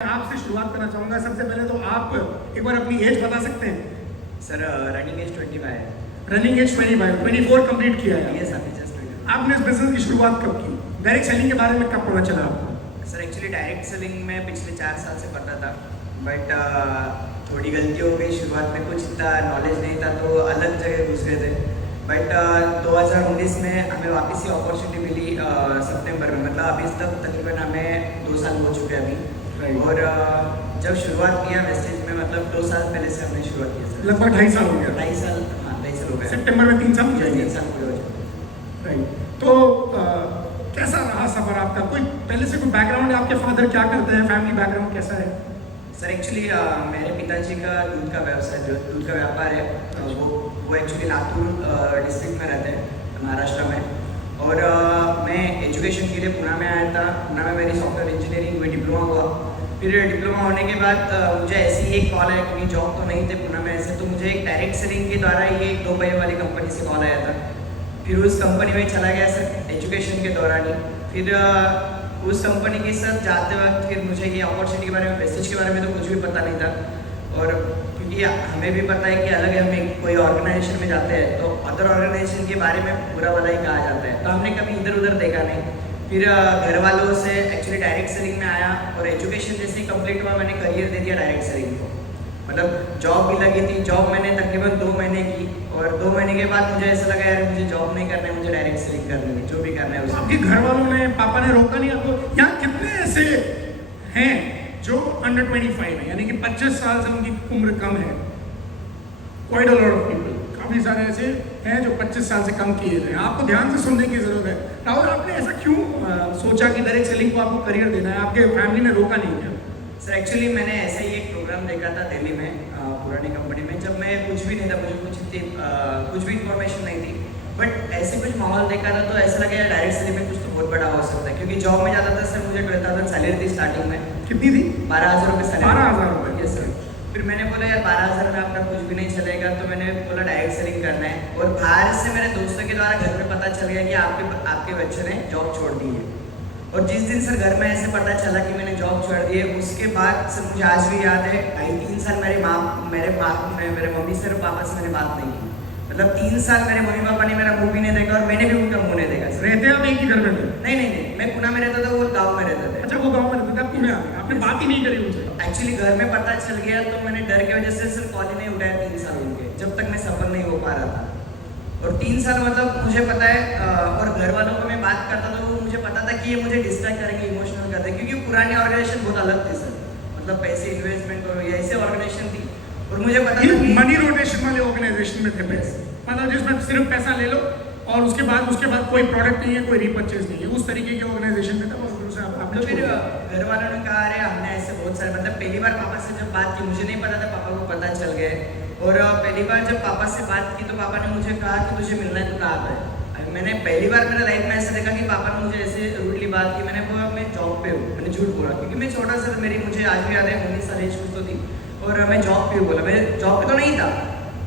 आपसे शुरुआत करना चाहूँगा। सबसे पहले तो आप एक बार अपनी एज बता सकते हैं? सर रनिंग एज 25 है। रनिंग एज 24 कंप्लीट किया है। यस अभी जस्ट 25। आपने इस बिजनेस की शुरुआत कब की? डायरेक्ट सेलिंग के बारे में कब पता चला आपको? सर एक्चुअली डायरेक्ट सेलिंग में पिछले 4 साल से पता था, बट थोड़ी गलती हो गई। शुरुआत में कुछ इतना नॉलेज नहीं था तो अलग जगह घुस गए थे। बट 2019 में हमें वापस ही अपॉर्चुनिटी मिली सितंबर में। मतलब अभी तक तकरीबन हमें 2 साल हो चुके हैं अभी। और जब शुरुआत किया वेस्टेज में, मतलब 2 साल पहले से हमने शुरुआत की सर। लगभग 2.5 साल हो गया। 2.5 साल, हाँ 2.5 साल हो गया। सितंबर में 3 साल हो जाएंगे। 3 साल पूरे हो जाएंगे। राइट। तो कैसा रहा सफर आपका? कोई पहले से कोई बैकग्राउंड है? आपके फादर क्या करते हैं? फैमिली बैकग्राउंड कैसा है? सर एक्चुअली मेरे पिताजी का दूध का व्यवसाय, जो दूध का व्यापार है, वो एक्चुअली लातूर डिस्ट्रिक्ट में रहते हैं महाराष्ट्र में। और मैं एजुकेशन के लिए पुणे में आया था। पुणे में मेरी सॉफ्टवेयर इंजीनियरिंग हुई, डिप्लोमा हुआ। फिर डिप्लोमा होने के बाद मुझे ऐसी ही एक कॉल आया, क्योंकि जॉब तो नहीं थे पुणे में ऐसे, तो मुझे एक डायरेक्ट सेलिंग के द्वारा ही एक 2 पहिए वाली कंपनी से कॉल आया था। फिर उस कंपनी में चला गया सर एजुकेशन के दौरान ही। फिर उस कंपनी के साथ जाते वक्त फिर मुझे ये अपॉर्चुनिटी के बारे में, प्रेस्टीज के बारे में तो कुछ भी पता नहीं था। और क्योंकि हमें भी पता है कि अलग हम कोई ऑर्गेनाइजेशन में जाते हैं तो अदर ऑर्गेनाइजेशन के बारे में बुरा भला ही कहा जाता है, तो हमने कभी इधर उधर देखा नहीं। फिर घर वालों से एक्चुअली डायरेक्ट सेलिंग में आया और एजुकेशन जैसे ही कंप्लीट हुआ मैंने करियर दे दिया डायरेक्ट सेलिंग को। मतलब जॉब भी लगी थी, जॉब मैंने तकरीबन 2 महीने की, और 2 महीने के बाद मुझे ऐसा लगा यार मुझे जॉब नहीं करना है, मुझे डायरेक्ट सेलिंग करनी है, जो भी करना है उसमें। आपके घर वालों ने, पापा ने रोका नहीं आपको? यहाँ कितने ऐसे हैं जो अंडर 25 है, यानी कि 25 साल से उनकी उम्र कम है? Quite a lot of people, काफ़ी सारे ऐसे हैं जो 25 साल से कम किए हैं। आपको ध्यान से सुनने की ज़रूरत है। राहुल, आपने ऐसा क्यों सोचा कि डायरेक्ट सेलिंग को आपको करियर देना है? आपके फैमिली ने रोका नहीं क्या? सर एक्चुअली मैंने ऐसा ही एक प्रोग्राम देखा था दिल्ली में, पुरानी कंपनी में, जब मैं कुछ भी नहीं था, मुझे कुछ भी इंफॉर्मेशन नहीं थी, बट ऐसे कुछ माहौल देखा था तो ऐसा लगा यार डायरेक्ट सेलिंग में कुछ तो बहुत बड़ा हो सकता है। क्योंकि जॉब में जाता था सर, मुझे 12,000 सैलरी थी स्टार्टिंग में। कितनी थी? 12,000 रुपये सैलरी। 12,000 रुपये? Yes sir. फिर मैंने बोला यार 12,000 में आपका कुछ भी नहीं चलेगा, तो मैंने बोला डायरेक्ट सेलिंग करना है। और बाहर से मेरे दोस्तों के द्वारा घर में पता चल गया कि आपके बच्चे ने जॉब छोड़ दी है। और जिस दिन सर घर में ऐसे पता चला कि मैंने जॉब छोड़ दी है, उसके बाद सर मुझे आज भी याद है 2.5-3 साल मेरे मम्मी से और पापा से मैंने बात नहीं की। मतलब 3 साल मेरे मम्मी पापा ने मेरा मुंह भी नहीं देखा और मैंने भी उनका मुंह नहीं देखा। रहते आप एक ही घर में थे? नहीं, मैं पुणे में रहता था, वो गाँव में रहता था। अच्छा, वो गाँव में रहते थे, आप पुणे आ गए, आपने बात ही नहीं करी उनसे? एक्चुअली घर में पता चल गया तो मैंने डर की वजह से सर कॉल ही नहीं उठाया 3 साल उनके, जब तक मैं सफल नहीं हो पा रहा था। और 3 साल मतलब मुझे पता है, और घर वालों को मैं बात करता था तो मुझे पता था कि ये मुझे डिस्ट्रैक्ट करेंगे, इमोशनल कर देंगे, क्योंकि पुरानी ऑर्गेनाइजेशन बहुत अलग थी सर। मतलब पैसे इन्वेस्टमेंट और ये ऐसे ऑर्गेनाइजेशन थी, और मुझे पता था कि मनी रोटेशन वाले ऑर्गेनाइजेशन में थे पैसे, मतलब जिसमें सिर्फ पैसा ले लो और उसके बाद कोई प्रोडक्ट नहीं है, कोई रिपर्चेज नहीं है, उस तरीके के ऑर्गेनाइजेशन में था। तो फिर घर वालों ने कहा अरे हमने ऐसे बहुत सारे, मतलब पहली बार पापा से जब बात की, मुझे नहीं पता था, पापा को पता चल गया। और पहली बार जब पापा से बात की तो पापा ने मुझे कहा कि तुझे मिलना है तो कहाँ पे है। मैंने पहली बार मेरे लाइफ में ऐसा देखा कि पापा ने मुझे ऐसे रूडली बात की। मैंने बोला मैं जॉब पे हूँ, मैंने झूठ बोला, क्योंकि मैं छोटा सा, मुझे आज भी याद है 19 साल एज कुछ तो थी, और मैं जॉब पे बोला, मैं जॉब पे तो नहीं था।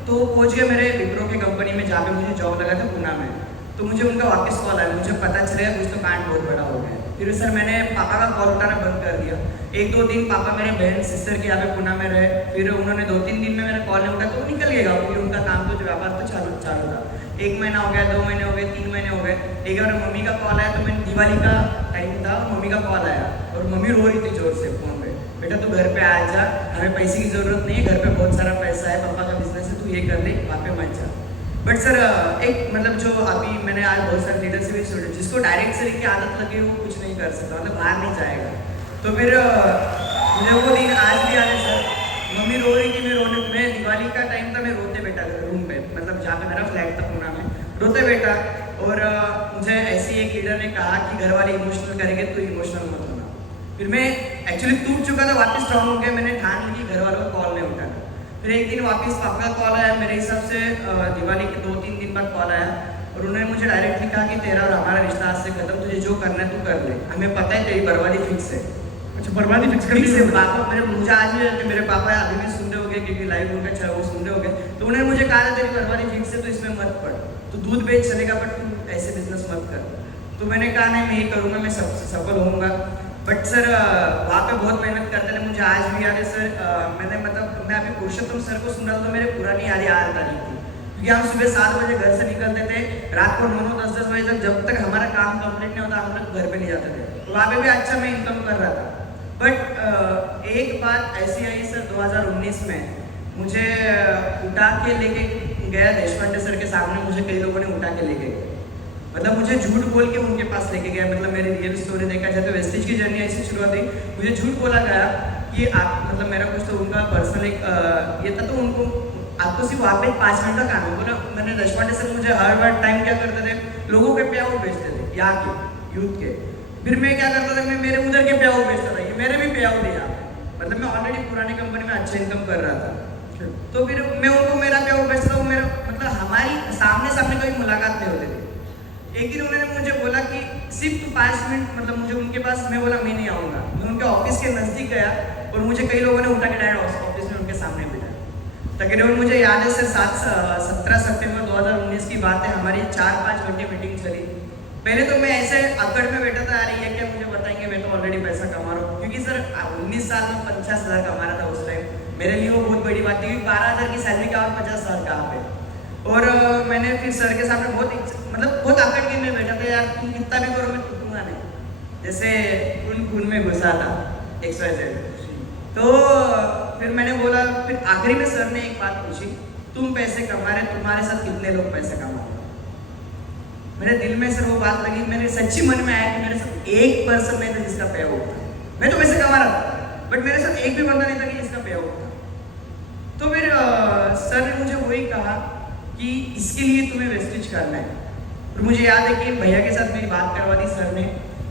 तो पहुँच गया मेरे विप्रो की कंपनी में जहाँ पे मुझे जॉब लगा था पुणे में। तो मुझे उनका वापस कॉल आया, मुझे पता चलेगा कुछ तो कांड बहुत बड़ा हो गया। फिर सर मैंने पापा का कॉल उठाना बंद कर दिया। 1-2 दिन पापा मेरे बहन सिस्टर के यहाँ पे पुणे में रहे। फिर उन्होंने 2-3 दिन में मेरा कॉल नहीं उठा तो निकल गया। फिर उनका काम तो व्यापार तो चालू था। 1 महीना हो गया, 2 महीने हो गए, 3 महीने हो गए। एक बार मम्मी का कॉल आया, तो मैंने दिवाली का टाइम था और मम्मी का कॉल आया और मम्मी रो रही थी जोर से फोन पे, बेटा तू घर पे आ जा, हमें पैसे की जरूरत नहीं है, घर पे बहुत सारा पैसा है, पापा का बिजनेस है, तू ये कर ले, वहाँ पे मत जा। बट सर एक मतलब जो अभी मैंने आज बहुत सारे लीडरशिप भी सुने, जिसको डायरेक्ट सेलिंग की आदत लगी वो कुछ नहीं कर सकता, मतलब बाहर नहीं जाएगा। तो फिर मुझे वो दिन आज भी याद है सर। मम्मी रो रही थी, मैं दिवाली का टाइम था, मैं रोते बैठा रूम पे, मतलब जहाँ पे मेरा फ्लैट था पुणे में, रोते बैठा। और मुझे ऐसे एक लीडर ने कहा कि घर वाले इमोशनल करेंगे तो इमोशनल मत होना। फिर मैं एक्चुअली टूट चुका था, वापस स्ट्रॉन्ग हो गया। मैंने ठान ली कि घर वालों को कॉल नहीं उठाना। फिर एक दिन वापस पापा का कॉल आया, मेरे हिसाब से दिवाली के 2-3 दिन बाद कॉल आया, और उन्होंने मुझे डायरेक्टली कहा कि तेरा और हमारा रिश्ता आज से खत्म, तुझे जो करना है तू कर ले, हमें पता है तेरी बर्बादी फिक्स है। अच्छा, बर्बादी फिक्स कर दी? पापा मुझे आज भी मेरे पापा अभी भी सुन रहे हो गए, क्योंकि लाइव उनका चला, वो सुन रहे हो गए। तो उन्होंने मुझे कहा था तेरी बर्बादी फिक्स है, तो इसमें मत पड़, तू दूध बेच चलेगा बट तू ऐसे बिजनेस मत कर। तो मैंने कहा नहीं, मैं ये करूँगा, मैं सफल होऊंगा। बट सर वहाँ पे बहुत मेहनत करते थे, मुझे आज भी याद है सर। मैं अभी पुरुषोत्तम सर को सुन रहा था तो मेरे पुरानी यादें आ रही थी, क्योंकि हम सुबह 7 बजे घर से निकलते थे, रात को 9-10 बजे तक, जब तक हमारा काम कंप्लीट नहीं होता हम लोग घर पे नहीं जाते थे। तो वहाँ पे भी अच्छा मैं इनकम कर रहा था। बट एक बात ऐसी आई सर 2019 में, मुझे उठा के लेके गया देशपांडे सर के सामने, मुझे कई लोगों ने उठा के लेके गए, मतलब मुझे झूठ बोल के उनके पास लेके गया। मतलब मेरी रियल स्टोरी देखा जाए तो वेस्टेज की जर्नी ऐसी शुरू हुई, मुझे झूठ बोला गया कि आप, मतलब मेरा कुछ तो उनका पर्सनल एक ये था, तो उनको आपको सिर्फ वहाँ पे 5 मिनट का काम है बोला। मैंने देशपांडे सर मुझे हर बार टाइम क्या करते थे, लोगों के प्याऊ बेचते थे यहाँ के यूथ के, फिर मैं क्या करता था, मैं मेरे उधर के प्याऊ बेचता था, ये मेरे भी प्याऊ दिया। मतलब मैं ऑलरेडी पुरानी कंपनी में अच्छा इनकम कर रहा था, तो फिर मैं उनको मेरा प्याऊ बेचता था। मेरा मतलब हमारी सामने सामने कोई मुलाकात नहीं होती थी। एक दिन उन्होंने मुझे बोला कि सिर्फ 5 मिनट, मतलब मुझे उनके पास, मैं बोला मैं नहीं आऊँगा। मैं उनके ऑफिस के नज़दीक गया और मुझे कई लोगों ने उठा के डायरेक्ट ऑफिस में उनके सामने बिठाया। तकरीबन मुझे याद है सर 17 सितंबर 2019 की बात है, हमारी 4-5 घंटे मीटिंग चली। पहले तो मैं ऐसे अकड़ में बैठा था, अरे ये क्या मुझे बताएंगे, मैं तो ऑलरेडी पैसा कमा रहा हूँ, क्योंकि सर 19 साल में 50,000 कमा रहा था उस टाइम। मेरे लिए वो बहुत बड़ी बात थी, क्योंकि 12,000 की सैलरी का और 50,000 कहाँ पे। और मैंने फिर सर के सामने बहुत आकड़ के मैं बैठा था, यार तुम कितना भी करो मैं टूटूंगा नहीं, जैसे खून में घुसा था XYZ। तो फिर मैंने बोला, फिर आखिरी में सर ने एक बात पूछी, तुम पैसे कमा रहे, तुम्हारे साथ कितने लोग पैसे कमा रहे? मेरे दिल में सर वो बात लगी, मेरे सच्ची मन में आया कि मेरे साथ एक पर्सन नहीं था जिसका पे आउट था। मैं तो पैसे कमा रहा था, बट मेरे साथ एक भी बंदा नहीं था कि जिसका पे आउट था। तो फिर सर ने मुझे वही कहा कि इसके लिए तुम्हें वेस्टेज करना है। और मुझे याद है कि भैया के साथ मेरी बात करवा दी सर ने,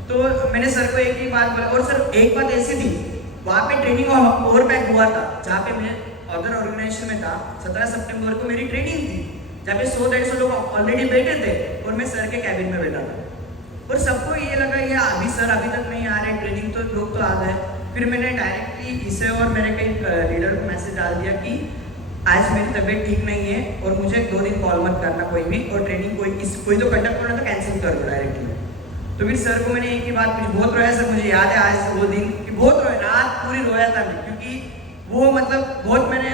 तो मैंने सर को एक ही बात बोला। और सर एक बात ऐसी थी, वहाँ पे ट्रेनिंग ओवर बैक हुआ था, जहाँ पे मैं अदर ऑर्गेनाइजेशन में था। 17 सितंबर को मेरी ट्रेनिंग थी, जहाँ पे 100-150 लोग ऑलरेडी बैठे थे और मैं सर के कैबिन में बैठा था। और सबको ये लगा ये अभी सर अभी तक नहीं आ रहे, ट्रेनिंग तो लोग तो आ गए। फिर मैंने डायरेक्टली इसे और मेरे कई लीडर को मैसेज डाल दिया कि आज मेरी तबीयत ठीक नहीं है और मुझे 2 दिन कॉल मत करना कोई भी, और ट्रेनिंग कोई तो कंडक्ट करना तो कैंसिल कर दो डायरेक्टली। तो फिर सर को मैंने एक ही बात पूछी, बहुत रोया सर, मुझे याद है आज वो दिन कि बहुत रोया, रात पूरी रोया था मैं, क्योंकि वो मतलब बहुत मैंने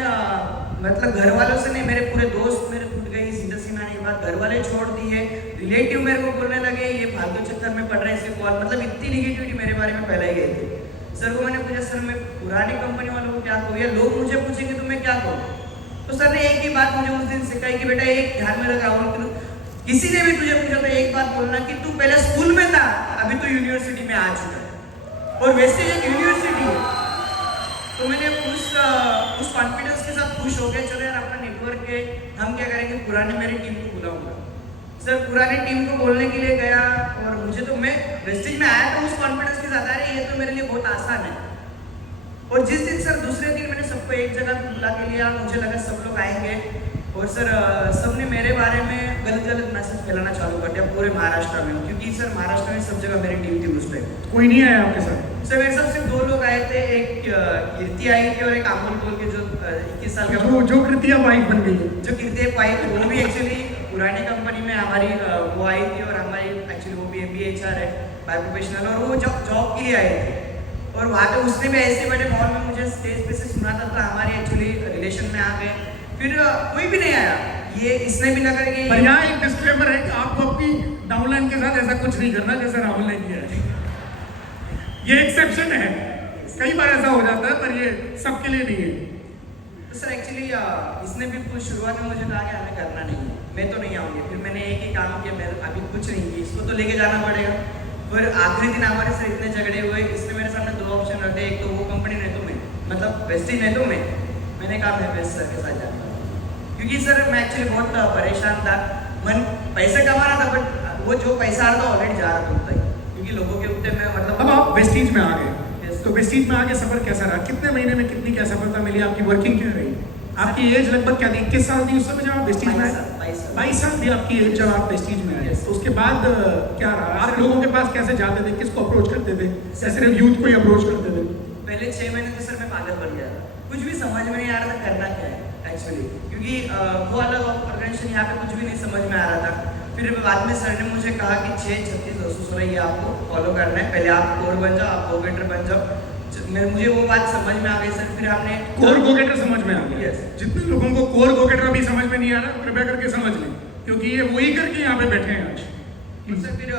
मतलब घर वालों से नहीं, मेरे पूरे दोस्त मेरे टूट गए, सीधा सी मैंने ये बात घर वाले छोड़ दी है। रिलेटिव मेरे को बोलने लगे ये फालतू चक्कर में पड़ रहे हैं, इससे कॉल, मतलब इतनी निगेटिविटी मेरे बारे में फैलाई गई थी। सर को मैंने पूछा, सर मैं पुरानी कंपनी वालों को क्या कहूँ, या लोग मुझे पूछेंगे तो मैं क्या कहूँ? तो सर ने एक ही बात मुझे उस दिन सिखाई कि बेटा एक ध्यान में रखा, किसी ने भी तुझे पूछा तो एक बात बोलना कि तू पहले स्कूल में था, अभी तो यूनिवर्सिटी में आ चुका है, और वेस्टेज एक यूनिवर्सिटी है। तो मैंने उस कॉन्फिडेंस के साथ खुश हो गया, चलो यार अपना नेटवर्क है, हम क्या करेंगे, पुराने मेरी टीम को बुलाऊंगा। सर पुरानी टीम को बोलने के लिए गया, और मुझे तो मैं वेस्टेज में आया था उस कॉन्फिडेंस के साथ, अरे ये तो मेरे लिए बहुत आसान है। और जिस दिन सर दूसरे दिन मैंने सबको एक जगह बुला के लिया, मुझे लगा सब लोग आएंगे, और सर सबने मेरे बारे में गलत मैसेज फैलाना चालू कर दिया पूरे महाराष्ट्र में, क्योंकि सर महाराष्ट्र में सब जगह मेरी टीम थी उस टाइम। कोई नहीं आया आपके साथ? सर मेरे साथ सिर्फ 2 लोग आए थे, एक कीर्ति आई थी और एक अमोल बोल के जो 21 साल का, जो कृतिया वाइफ बन गई है, जो कीर्ति वाइफ थी, वो भी एक्चुअली पुरानी कंपनी में हमारी वो आई थी, और हमारी एक्चुअली वो भी MBA HR है बाय प्रोफेशनल, और वो जॉब के लिए आई थी। और वहाँ पे उसने भी ऐसे बड़े मॉल में मुझे स्टेज पे से सुना था, तो हमारे एक्चुअली रिलेशन में आ गए। फिर कोई भी नहीं आया, ये इसने भी लगा कि पर यहाँ एक डिस्क्लेमर है कि आपको अपनी डाउनलाइन के साथ ऐसा कुछ नहीं करना जैसा राहुल ने किया है। ये एक्सेप्शन है, कई बार ऐसा हो जाता है, पर ये सबके लिए नहीं है। तो सर एक्चुअली इसने भी कुछ शुरुआत में मुझे कहा कि हमें करना नहीं है, मैं तो नहीं आऊँगी। फिर मैंने एक ही काम किया, मैं अभी कुछ नहीं किया, इसको तो लेके जाना पड़ेगा। फिर आखिरी दिन हमारे से इतने झगड़े हुए, इसने मेरे सामने 2 ऑप्शन रखे, एक तो वो कंपनी नहीं तो मैं, मतलब वेस्टेज नहीं तो मैंने कहा मैं वेस्ट सर के साथ जाता हूँ, क्योंकि सर मैं एक्चुअली बहुत परेशान था, मन पैसे कमा रहा था, बट वो जो पैसा आ रहा था ऑलरेडी जा रहा था, क्योंकि लोगों के ऊपर मैं मतलब। अब आप वेस्टेज में आ गए, तो वेस्टेज में आगे सफर कैसा रहा? कितने महीने में कितनी क्या सफलता मिली? आपकी वर्किंग क्या रही? आपकी एज लगभग क्या थी? 21 साल थी उस समय जब आप वेस्टेज में आए? 22 साल थी आपकी एज जब आप वेस्टेज में आए। तो उसके बाद क्या रहा? आप लोगों के पास कैसे जाते थे, किसको अप्रोच करते थे? सिर्फ यूथ को ही अप्रोच करते थे? पहले 6 महीने तो सर मैं पागल बन गया था, कुछ भी समझ में नहीं आ रहा था करना क्या है एक्चुअली, क्योंकि वो अलग ऑर्गेनाइजेशन, यहाँ पे कुछ भी नहीं समझ में आ रहा था। फिर बाद में सर ने मुझे कहा कि 6-36-216 ये आपको फॉलो करना है, पहले आप कोर बन जाओ, आप गो गेटर बन जाओ। मुझे वो बात समझ में आ गई सर। फिर हमने कोर गो गेटर समझ में आ गया। Yes. जितने लोगों को कोर गो गेटर अभी समझ में नहीं आ रहा, कृपया करके समझ लें, क्योंकि ये वही करके यहाँ पे बैठे हैं आज। सर फिर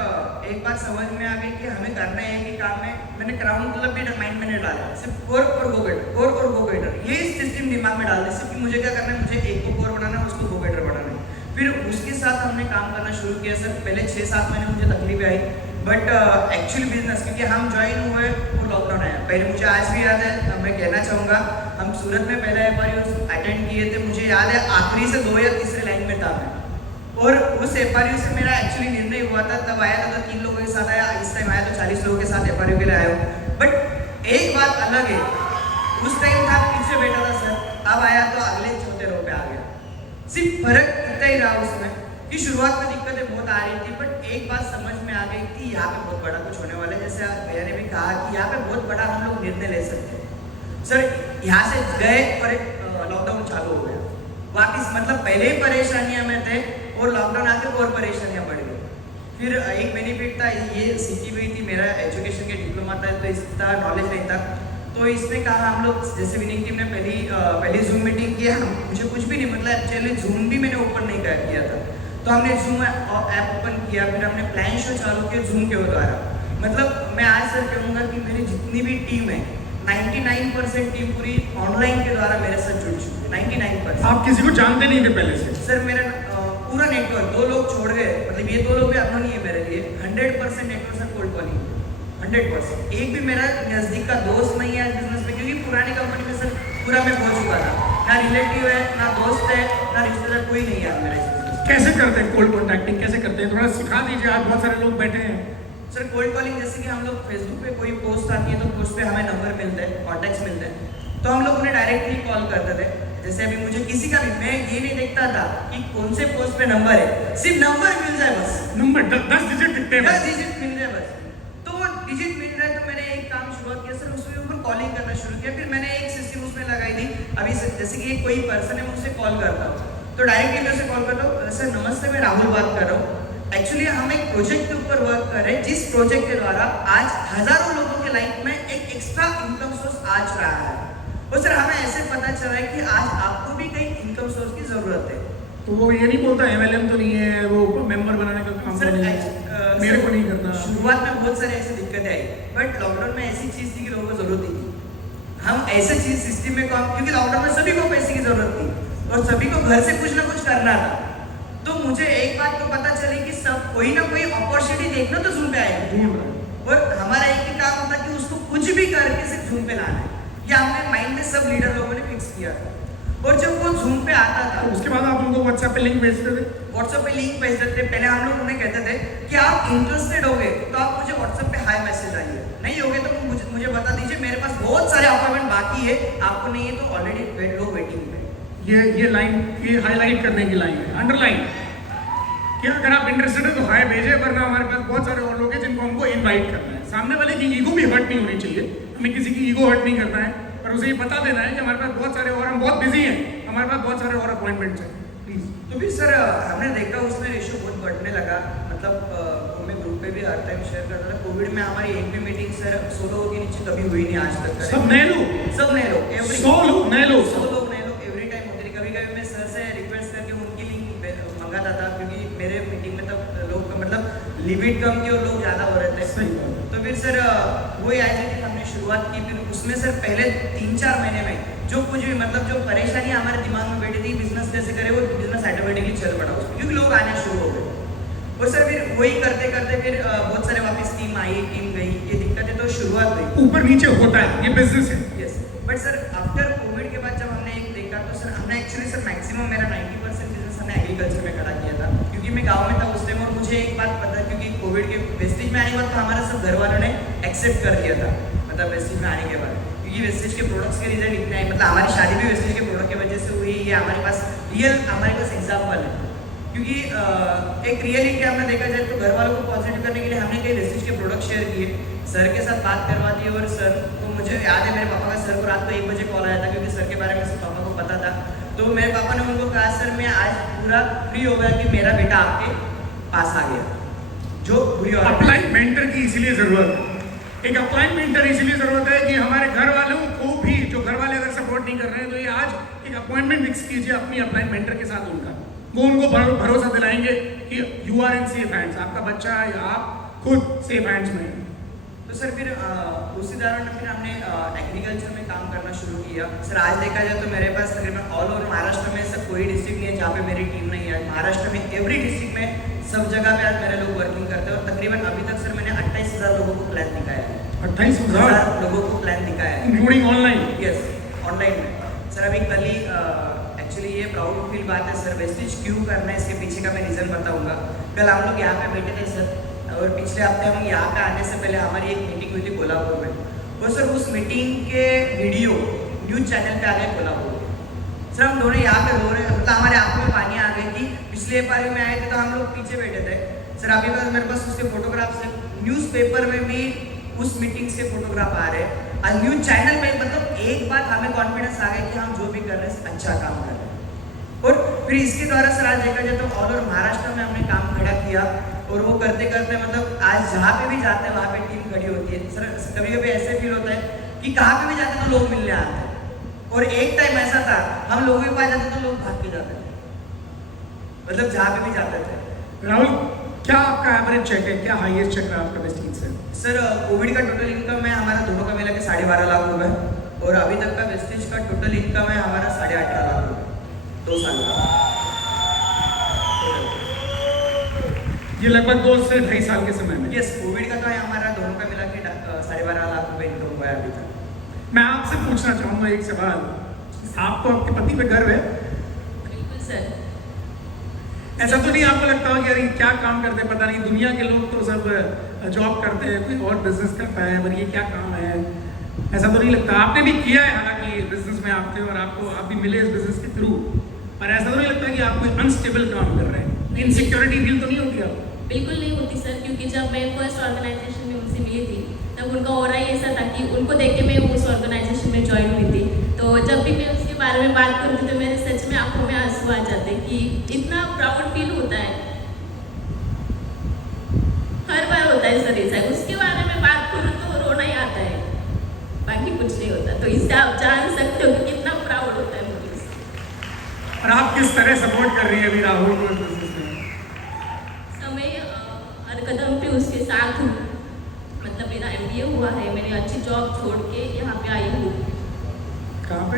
एक बात समझ में आ गई कि हमें करना है कि काम है। मैंने क्राउन क्लब भी माइंड में नहीं डाला, सिर्फ कोर और गो गेटर, कोर और गो गेटर, ये सिस्टम दिमाग में डाल दिया सिर्फ कि मुझे क्या करना है, मुझे एक को कोर बनाना है, उसको गो गेटर बनाना है। फिर उसके साथ हमने काम करना शुरू किया सर। पहले 6-7 महीने मुझे तकलीफ आई, बट एक्चुअली बिजनेस क्योंकि हम ज्वाइन हुए वो लॉकडाउन आया। पहले मुझे आज भी याद है, मैं कहना चाहूँगा, हम सूरत में पहले FRU अटेंड किए थे। मुझे याद है आखिरी से 2 या तीसरे लाइन में था मैं, और उस FRU से मेरा एक्चुअली निर्णय हुआ था। तब आया था तो 3 लोगों के साथ आया, इस टाइम आया तो 40 लोगों के साथ FRU के लिए आया हूँ। बट एक बात अलग है, उस टाइम था पीछे बैठा था सर, अब आया तो अगले चौथे रो पे आ गया। सिर्फ फर्क इतना ही रहा उसमें कि शुरुआत में दिक्कतें बहुत आ रही थी, बट एक बात समझ में आ गई कि यहाँ पे बहुत बड़ा कुछ होने वाला है। जैसे भैया ने भी कहा कि यहाँ पे बहुत बड़ा हम लोग निर्णय ले सकते हैं। सर यहाँ से गए और एक लॉकडाउन चालू हो गया वापिस, मतलब पहले ही परेशानियां में थे और लॉकडाउन आके और परेशानियां बढ़ गई। फिर एक बेनिफिट था, ये सीखी हुई थी, मेरा एजुकेशन के डिप्लोमा था तो इसका नॉलेज नहीं था। तो इसमें कहा हम लोग, जैसे विनिंग टीम ने पहली जूम मीटिंग की, मुझे कुछ भी नहीं, मतलब एक्चुअली जूम भी मैंने ओपन नहीं किया था। तो हमने जूम ऐप ओपन किया, फिर हमने प्लान शो चालू किया जूम के द्वारा। मतलब मैं आज सर कहूँगा कि मेरी जितनी भी टीम है 99% टीम पूरी ऑनलाइन के द्वारा मेरे साथ जुड़ चुकी है। 99%। आप किसी को जानते नहीं थे पहले से? सर मेरा पूरा नेटवर्क, 2 लोग छोड़ गए, मतलब ये 2 लोग भी अपना नहीं है मेरे लिए, 100% नेटवर्क सर कोल्ड कॉलिंग, 100%। एक भी मेरा नज़दीक का दोस्त नहीं है बिजनेस में, क्योंकि पुरानी कंपनी में सर पूरा मैं पहुंच चुका था। ना रिलेटिव है, ना दोस्त है, ना रिश्तेदार, कोई नहीं है मेरे। कैसे करते हैं कोल्ड कॉन्टैक्टिंग, कैसे करते हैं, थोड़ा सिखा दीजिए। आज बहुत सारे लोग बैठे हैं। सर कोल्ड कॉलिंग जैसे कि हम लोग फेसबुक पे कोई पोस्ट आती है तो पोस्ट पे हमें नंबर मिलते हैं, कॉन्टैक्ट्स मिलते हैं, तो हम लोग उन्हें डायरेक्टली कॉल करते थे। जैसे अभी मुझे किसी का भी, मैं ये नहीं देखता था कि कौन से पोस्ट पे नंबर है, सिर्फ नंबर मिल जाए बस, नंबर 10 डिजिट दिखते हैं, 10 डिजिट मिल जाए बस। तो वो डिजिट मिल रहा है तो मैंने एक काम शुरुआत किया सर, उसके ऊपर कॉलिंग करना शुरू किया। फिर मैंने एक सिस्टम उसमें लगाई थी। अभी जैसे कि कोई पर्सन है, मुझसे कॉल करता हूँ तो डायरेक्टली मैं उसे कॉल करता हूँ, सर नमस्ते, मैं राहुल बात कर रहा हूँ। एक्चुअली हम एक प्रोजेक्ट के ऊपर वर्क कर रहे हैं, जिस प्रोजेक्ट के द्वारा आज हजारों लोगों के लाइफ में एक एक्स्ट्रा इनकम सोर्स आज रहा है। और सर हमें ऐसे पता चला है कि आज आपको भी कई इनकम सोर्स की जरूरत है। तो वो ये नहीं बोलता MLM तो नहीं है, वो मेंबर बनाने का काम सर तो नहीं है, मेरे को नहीं करना। शुरुआत में बहुत सारी ऐसी दिक्कतें आई, बट लॉकडाउन में ऐसी चीज थी कि लोगों को जरूरत ही थी। हम ऐसे चीज सिस्टम में काम, क्योंकि लॉकडाउन में सभी को पैसे की जरूरत थी और सभी को घर से कुछ ना कुछ करना था। तो मुझे एक बात तो पता चली कि सब कोई ना कोई अपॉर्चुनिटी देखना तो जूम पे आएगा, और हमारा एक ही काम होता कि उसको कुछ भी करके सिर्फ जूम पे लाना है। ये हमने माइंड में सब लीडर लोगों ने फिक्स किया था। और जब वो जूम पे आता था तो उसके बाद आप उनको व्हाट्सएप पे लिंक भेजते थे? व्हाट्सएप पे लिंक भेज देते। पहले हम लोग उन्हें कहते थे कि आप इंटरेस्टेड होगे तो आप मुझे व्हाट्सएप पे हाई मैसेज आइए, नहीं होगे तो मुझे बता दीजिए, मेरे पास बहुत सारे अपॉइंटमेंट बाकी है, आपको नहीं है तो ऑलरेडी लोग वेटिंग पे। ये लाइन, ये हाईलाइट करने की लाइन है, अंडरलाइन, कि अगर आप इंटरेस्टेड है तो हाई भेजे, वरना हमारे पास बहुत सारे और लोग हैं जिनको हमको इनवाइट करना है। सामने वाले की ईगो भी हर्ट नहीं होनी चाहिए, हमें किसी की ईगो हर्ट नहीं करना है, पर उसे ये बता देना है कि हमारे पास बहुत सारे और, हम बहुत बिजी हैं, हमारे पास बहुत सारे और अपॉइंटमेंट्स हैं, प्लीज। तो फिर सर हमने देखा उसमें रेशियो बहुत बढ़ने लगा, मतलब मैं ग्रुप पे भी हर टाइम शेयर करता था। कोविड में हमारी एक भी मीटिंग सर 100 लोगों के नीचे कभी हुई नहीं आज तक। सब नए लोग, 100 नए लोग, 100 लोग नए लोग, 100 लोग नए लोग एवरी टाइम होते। कभी कभी मैं सर से रिक्वेस्ट करके उनकी लिंक मंगाता था, क्योंकि मेरे मीटिंग में तब लोग मतलब लिमिट कम थी और लोग ज़्यादा हो रहे थे। तो फिर सर वही आज हमने शुरुआत की। फिर उसमें सर पहले 3-4 महीने में जो कुछ भी, मतलब जो परेशानियां हमारे दिमाग में बैठी थी बिजनेस कैसे करे, वो बिजनेस ऑटोमेटिकली चल पड़ा उसमें, क्योंकि लोग आने शुरू हो गए। और सर फिर वही करते करते फिर बहुत सारे वापस टीम आई, टीम गई, ये दिक्कतें तो शुरुआत हुई। ऊपर नीचे होता है, ये बिजनेस है। Yes, but sir after Covid के बाद जब हमने एक देखा तो सर हमने एक्चुअली सर मैक्सिमम मेरा 90% बिजनेस हमने एग्रीकल्चर में खड़ा किया था, क्योंकि मैं गाँव में था उस टाइम। और मुझे एक बात पता, क्योंकि कोविड के वेस्टेज में आने के बाद तो हमारे सब घर वालों ने एक्सेप्ट कर दिया था, मतलब वेस्टेज में आने के बाद, क्योंकि वेस्टेज के प्रोडक्ट्स के रिजल्ट इतना है, मतलब हमारी शादी भी वेस्टेज के प्रोडक्ट की वजह से हुई। ये हमारे पास रियल, हमारे पास एग्जाम्पल है, क्योंकि एक रियलिटी हमने देखा जाए तो घर वालों को पॉजिटिव करने के लिए हमने कई वेस्टेज के प्रोडक्ट शेयर किए, सर के साथ बात करवा दी। और सर को मुझे याद है, मेरे पापा का सर को रात को 1 बजे कॉल आया था, क्योंकि सर के बारे में सिर्फ पापा को पता था। तो मेरे पापा ने उनको कहा, सर मैं आज पूरा फ्री हो गया कि मेरा बेटा आपके पास आ गया, जो बुरी और अप्लाइड मेंटर की इसीलिए जरूरत है। एक अप्लाइड मेंटर इसीलिए जरूरत है कि हमारे घर वालों को भी, जो घर वाले अगर सपोर्ट नहीं कर रहे हैं, तो ये आज एक अपॉइंटमेंट फिक्स कीजिए अपनी अप्लाइड मेंटर के साथ उनका। वो उनको भरोसा दिलाएंगे कि you are in safe hands, आपका बच्चा या आप खुद सेफ हैंड्स में हैं। तो सर फिर उसी दौरान फिर हमने एग्रीकल्चर में काम करना शुरू किया। सर आज देखा जाए तो मेरे पास तकरीबन ऑल ओवर महाराष्ट्र में सर कोई डिस्ट्रिक्ट नहीं है जहाँ पे मेरी टीम नहीं है। महाराष्ट्र में एवरी डिस्ट्रिक्ट में सब जगह पे आज मेरे लोग वर्किंग करते हैं और तकरीबन अभी तक सर मैंने 28,000 लोगों को प्लान दिखाया है। 28,000 लोगों को प्लान दिखाया है, इंक्लूडिंग ऑनलाइन? यस, ऑनलाइन में। सर अभी कल ही एक्चुअली ये प्राउड फील बात है सर, वेस्टेज क्यों करना है इसके पीछे का मैं रीज़न बताऊंगा। कल हम लोग यहाँ पे बैठे थे सर, और पिछले हफ्ते हम यहाँ पे आने से पहले हमारी एक मीटिंग हुई थी कोल्हापुर में, और सर उस मीटिंग के वीडियो न्यूज़ चैनल पे आ गए कोल्हापुर। सर हम दोनों यहाँ पे रो रहे हैं, मतलब हमारे आंखों में पानी आ गई कि पिछले बार में आए थे तो हम लोग पीछे बैठे थे। सर अभी पास मेरे पास उसके फोटोग्राफ्स है, न्यूज़पेपर में भी उस मीटिंग्स के फोटोग्राफ आ रहे हैं, और न्यूज़ चैनल में, मतलब एक बात हमें कॉन्फिडेंस आ गया कि हम जो भी कर रहे हैं अच्छा काम कर रहे हैं। और फिर इसके द्वारा सर आज देखा जाए तो ऑल ओवर महाराष्ट्र में हमने काम खड़ा किया, और वो करते करते मतलब आज जहाँ पे भी जाते हैं वहाँ पे टीम खड़ी होती है। सर कभी कभी ऐसे फील होता है कि कहाँ पे भी जाते हैं तो लोग मिलने आते हैं, और एक टाइम ऐसा था हम लोगों के पास जाते तो लोग भाग के जाते थे, मतलब जहाँ पे भी जाते थे। राहुल, क्या आपका एवरेज चेक है, क्या हाईएस्ट चेक रहा आपका वेस्टीज से? सर कोविड का टोटल इनकम है हमारा दोनों का मिला के 12.5 लाख रुपए, और अभी तक का वेस्टेज का टोटल इनकम है हमारा 18.5 लाख रुपए 2 साल का। ये लगभग 2 से 2.5 साल के समय में। यस, कोविड का तो है हमारा दोनों का मिला के 12.5 लाख रुपए इनकम हुआ है अभी तक। मैं आपसे पूछना चाहूंगा एक सवाल, आपको आपके पति पे गर्व है? बिल्कुल सर। ऐसा तो नहीं आपको लगता हो कि अरे क्या काम करते हैं, पता नहीं, दुनिया के लोग तो सब जॉब करते हैं, कोई और बिजनेस करता है, पर ये क्या काम है, ऐसा तो नहीं लगता? आपने भी किया है हालांकि बिजनेस में आप थे और आपको आप भी मिले इस बिजनेस के थ्रू, पर ऐसा तो नहीं लगता कि आप कोई अनस्टेबल काम कर रहे हैं? इनसिक्योरिटी फील तो नहीं होती आपको? बिल्कुल नहीं होती सर, क्योंकि जब मैं फर्स्ट ऑर्गेनाइजेशन में उनसे मिली थी तब उनका और ही ऐसा था कि उनको देख के मैं उस ऑर्गेनाइजेशन में ज्वाइन हुई थी। तो जब भी मैं उसके बारे में बात करती थी तो मेरे सच में आंखों में आंसू आ जाते कि इतना प्राउड फील होता है, हर बार होता है सर ऐसा। उसके बारे में बात करूँ तो रोना ही आता है, बाकी कुछ नहीं होता। तो इससे आप जान सकते हो कि कितना प्राउड होता है मुझे इससे। और आप किस तरह सपोर्ट कर रही है अभी राहुल को इस बिजनेस में? समय हर कदम पे उसके साथ हूँ, मतलब मेरा MBA हुआ है, मैंने अच्छी जॉब छोड़ के यहाँ पे आई हूँ। कहाँ पे?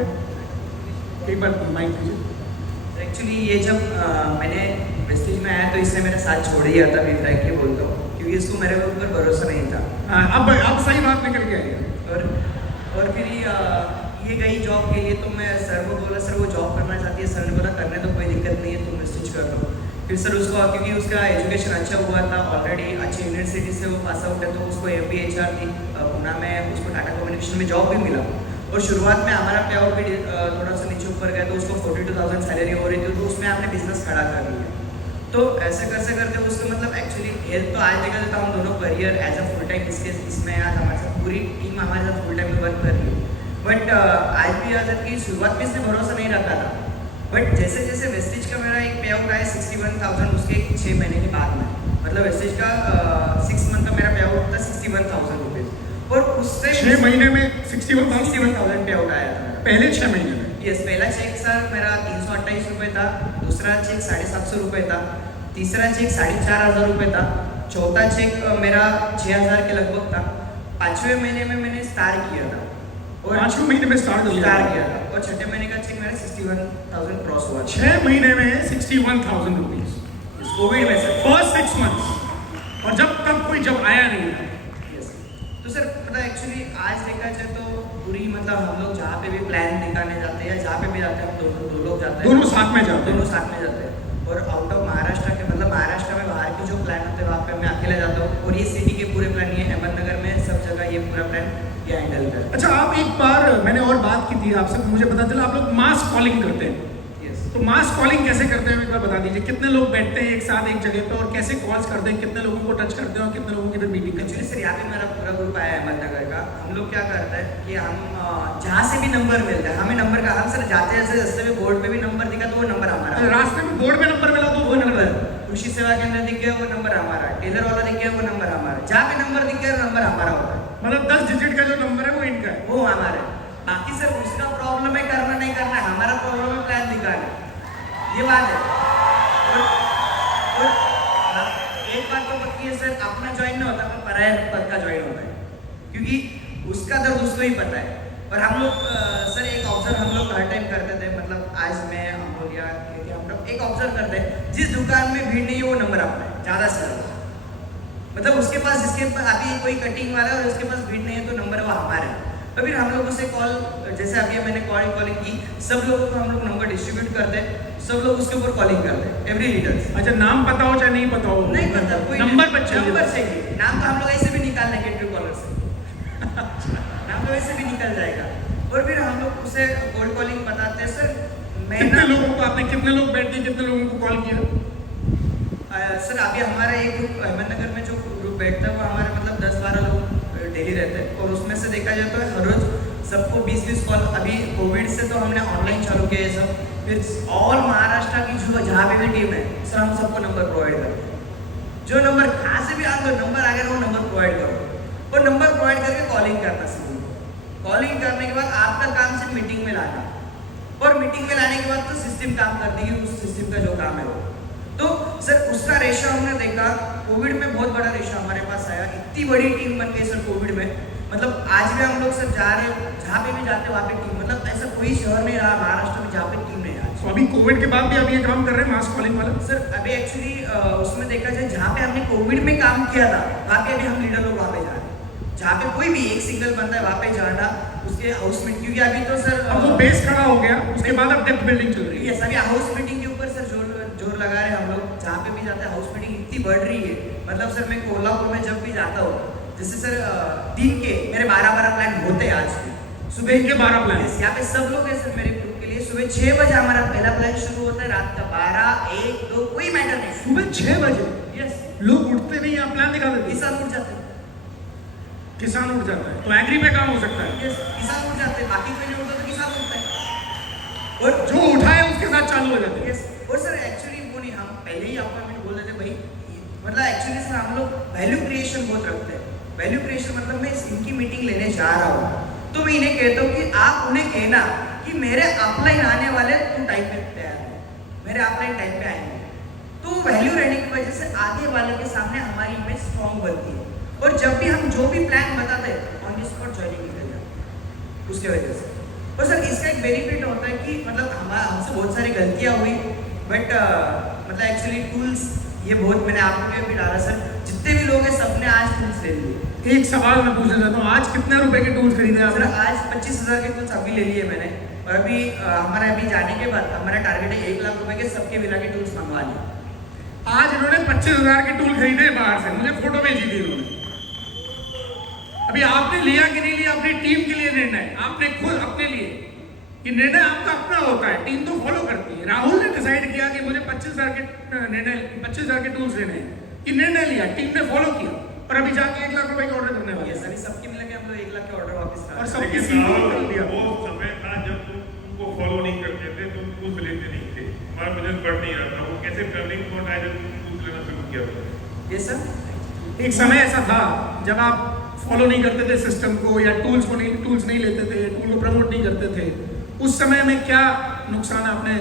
एक बार माइक दीजिए। एक्चुअली ये जब मैंने वेस्टेज में आया तो इसने मेरा साथ छोड़ दिया था, मैं फ्रैंकली बोलता हूँ, क्योंकि इसको मेरे ऊपर भरोसा नहीं था। अब सही बात निकल के आई है। और फिर ये गई जॉब के लिए, तो मैं सर को बोला सर वो जॉब करना चाहती है, सर ने बोला करने तो कोई दिक्कत नहीं है, तुम वेस्टेज कर लो। फिर सर उसको, क्योंकि उसका एजुकेशन अच्छा हुआ था ऑलरेडी, अच्छी यूनिवर्सिटी से वो पास आउट है, तो उसको MBA HR थी पुणे में, उसको टाटा कम्युनिकेशन में जॉब भी मिला। और शुरुआत में हमारा पे आउट भी थोड़ा सा नीचे ऊपर गया, तो उसको 42,000 सैलरी हो रही थी, तो उसमें हमने बिजनेस खड़ा कर लिया। तो ऐसे करते करते उसको मतलब एक्चुअली हेल्थ तो आज देखा जाता हम दोनों career as a full time इसमें आज हमारे साथ पूरी टीम हमारे साथ फुल टाइम में वर्क कर रही है। बट आज भी याद है कि शुरुआत में इसने भरोसा नहीं रखा था, बट जैसे जैसे वेस्टेज का मेरा एक पे आउट आया 61,000 उसके 6 महीने के बाद में, मतलब वेस्टेज का 6 मंथ का मेरा पे आउट था 61,000 रुपीज़, और उससे 6 महीने में 61,000 पे आउट आया था पहले 6 महीने में? यस, पहला चेक सर मेरा 328 रुपये था, दूसरा चेक 750 रुपये था, तीसरा चेक 4,500 रुपये था, चौथा चेक मेरा 6,000 के लगभग था, 5वें महीने में मैंने स्टार किया था, और 5वें महीने में स्टार किया था, और 6ठे महीने का चेक मेरा 61,000 क्रॉस हुआ। 6 महीने में 61,000 रुपीज कोविड में सर, फर्स्ट 6 मंथ्स, और जब तक कोई जब आया नहीं था। यस। तो सर पता एक्चुअली आज देखा जाए तो पूरी, मतलब हम लोग जहाँ पे भी प्लान दिखाने जाते हैं या जहाँ पे भी जाते हैं हम दो लोग जाते हैं, दोनों साथ में जाते हैं। दोनों साथ में जाते हैं। और आउट ऑफ महाराष्ट्र के, मतलब महाराष्ट्र में बाहर के जो प्लान होते हैं वहाँ पे मैं अकेले जाता हूँ, और ये सिटी के पूरे प्लान, ये अहमदनगर में सब जगह ये पूरा प्लान ये हैंडल करते अच्छा, आप एक बार मैंने और बात की थी आपसे, मुझे पता चला आप लोग मास कॉलिंग करते हैं। हैं। यस। तो मास कॉलिंग कैसे करते हैं एक बार बता दीजिए, कितने लोग बैठते हैं एक साथ एक जगह पे और कैसे कॉल्स करते हैं, कितने लोगों को टच करते हैं और कितने लोगों की फिर मीटिंग करते एक्चुअली हैं? सर यहाँ पे मेरा पूरा ग्रुप आया है अहमदनगर का। हम लोग क्या करते हैं कि हम जहाँ से भी नंबर मिलता है, हमें नंबर का, हम सर जाते जैसे रास्ते में बोर्ड पे भी नंबर दिखा तो वो नंबर हमारा, रास्ते में बोर्ड में नंबर मिला तो वो नंबर कृषि सेवा केंद्र दिख गया वो नंबर हमारा, टेलर वाला दिख गया वो नंबर हमारा, जहाँ पे नंबर दिख गया वो नंबर हमारा होता है, मतलब 10 डिजिट का जो नंबर है वो इनका है। वो हमारा है। बाकी सर उसका प्रॉब्लम है करना नहीं करना है, हमारा प्रॉब्लम है प्लान निकालना, ये बात है। और एक बात तो पक्की है सर, अपना ज्वाइन नहीं होता पर पराया पद का ज्वाइन होता है, क्योंकि उसका दर्द उसको ही पता है। और हम लोग सर एक ऑब्जर्व हम लोग हर टाइम करते थे, मतलब आज मैं हम लोग या हम लोग एक ऑब्जर्व करते हैं, जिस दुकान में भीड़ नहीं है वो नंबर अपना है ज़्यादा से ज़्यादा, मतलब उसके पास जिसके पास अभी कोई कटिंग वाला है और उसके पास भीड़ नहीं है तो नंबर वो हमारा है। तो फिर हम लोग उसे कॉल, जैसे अभी मैंने कॉलिंग की, सब लोगों को हम लोग नंबर डिस्ट्रीब्यूट कर दे, सब लोग उसके ऊपर कॉलिंग कर दे, एवरी लीडर्स। अच्छा, नाम पता हो चाहे नहीं पता हो, नहीं पता, कोई नंबर पर चाहिए, नंबर चाहिए। नाम तो हम लोग ऐसे भी निकाल लेंगे ट्रू कॉलर से नाम तो ऐसे भी निकल जाएगा। और फिर हम लोग उसे कोल्ड कॉलिंग बताते हैं सर। कितने लोगों को आपने, कितने लोग बैठ के कितने लोगों को कॉल किया? सर अभी हमारा एक ग्रुप अहमदनगर में जो ग्रुप बैठता है वो हमारे मतलब 10-12 लोग डेली रहते हैं, और उसमें से देखा जाए तो हर रोज सबको 20-20 कॉल, अभी कोविड से तो हमने ऑनलाइन चालू किया है सब, फिर ऑल महाराष्ट्र की जो जहाँ पे भी टीम है सर हम सबको नंबर प्रोवाइड करते हैं। जो नंबर कहाँ से भी आ गया नंबर आ गया वो नंबर प्रोवाइड करो, और नंबर प्रोवाइड करके कॉलिंग करना सीखो। कॉलिंग करने के बाद आपका काम सिर्फ मीटिंग में लाना, और मीटिंग में लाने के बाद तो सिस्टम काम कर देगी, उस सिस्टम का जो काम है वो। तो सर उसका रेशो हमने देखा, कोविड में बहुत बड़ा रेशो हमारे पास आया, इतनी बड़ी टीम बन गई सर कोविड में, मतलब आज भी हम लोग सर जा रहे हैं जहाँ पे भी जाते वहाँ पे टीम, मतलब ऐसा कोई शहर नहीं रहा महाराष्ट्र में जहाँ पे टीम नहीं रहा। तो अभी कोविड के बाद भी आप ये काम कर रहे हैं मास कॉलिंग वाला? सर अभी एक्चुअली उसमें देखा जाए जहाँ पे हमने कोविड में काम किया था वहाँ पे अभी हम लीडर लोग वहाँ पे जा रहे हैं, जहाँ पे कोई भी एक सिंगल बंदा है वहाँ पे जाना उसके हाउस में, क्योंकि अभी तो सर अब वो बेस खड़ा हो गया, उसके बाद अब डेप्थ बिल्डिंग चल रही है। यस, अभी हाउस मीटिंग के ऊपर सर जोर लगा रहे हैं हम लोग, जहाँ पे भी जाते हैं हाउस मीटिंग इतनी बढ़ रही है, मतलब सर मैं कोल्हापुर में जब भी जाता हूँ, जैसे सर दिन के मेरे 12 प्लान होते हैं आज भी, सुबह के 12 प्लान, यहाँ पे सब लोग हैं सर मेरे ग्रुप के लिए। सुबह 6 बजे हमारा पहला प्लान शुरू होता है, रात का 12, 1, 2 कोई मैटर नहीं, सुबह 6 बजे यस लोग उठते नहीं, आप प्लान दिखा देते, किसान उठ जाते हैं, किसान उठ जाता है, तो एग्री पे काम हो सकता है। यस किसान उठ जाते हैं, बाकी कोई नहीं उठता तो किसान उठता है, और जो उठाए उसके साथ चालू हो जाते हैं। यस। और सर एक्चुअली वो नहीं, हम पहले ही अपॉइंटमेंट बोल देते भाई, मतलब एक्चुअली सर हम लोग वैल्यू क्रिएशन बहुत रखते हैं। वैल्यू क्रिएशन मतलब मैं इनकी मीटिंग लेने जा रहा हूँ तो मैं इन्हें कहता हूँ कि आप उन्हें कहना कि मेरे अपलाइन आने वाले तू टाइम पे तैयार हो, मेरे अपलाइन टाइम पे आएंगे, तो वैल्यू रहने की वजह से आगे वाले के सामने हमारी इमेज स्ट्रॉन्ग बनती है, और जब भी हम जो भी प्लान बताते हैं ऑन द स्पॉट ज्वाइनिंग निकल जाती है उसके वजह से। और सर इसका एक बेनिफिट होता है कि मतलब हमसे बहुत सारी गलतियाँ हुई, बट मतलब एक्चुअली टूल्स ये बहुत मैंने आपको भी डाला सर, जितने भी लोग हैं सबने आज टूल्स ले लिए। एक सवाल मैं पूछना चाहता हूँ, आज कितने रुपए के टूल्स खरीदे सर आपने? आज 25,000 के टूल्स अभी ले लिए मैंने, और अभी हमारा अभी जाने के बाद हमारा टारगेट है 1 लाख रुपए के सबके मिला के टूल्स मंगवा लिए। आज इन्होंने 25,000 के टूल खरीदे बाहर से, मुझे फोटो भेजी थी इन्होंने। अभी आपने लिया कि नहीं लिया अपनी टीम के लिए निर्णय, आपने खुद अपने लिए, ये निर्णय आपका अपना होता है, टीम तो फॉलो करती है। राहुल ने डिसाइड किया कि मुझे 25,000 के निर्णय 25,000 के टूल्स लेने हैं, ये निर्णय लिया, टीम ने फॉलो किया, और अभी जाके 1 लाख रुपए का ऑर्डर करने वाले ये सभी सबके मिला के हम लोग 1 लाख के ऑर्डर वापस और करा। सबकी लेकिन सीट राहुल, कर दिया। वो समय था जब तुम उनको फॉलो नहीं करते थे, तुम टूल्स लेते नहीं थे, हमारा बिजनेस बढ़ नहीं रहा था। वो कैसे टर्निंग पॉइंट आया जब तुम टूल्स लेना शुरू किया था? ये सर एक समय ऐसा था जब आप फॉलो नहीं करते थे सिस्टम को, या टूल्स नहीं लेते थे, टूल को प्रमोट नहीं करते थे, उस समय में क्या नुकसान आपने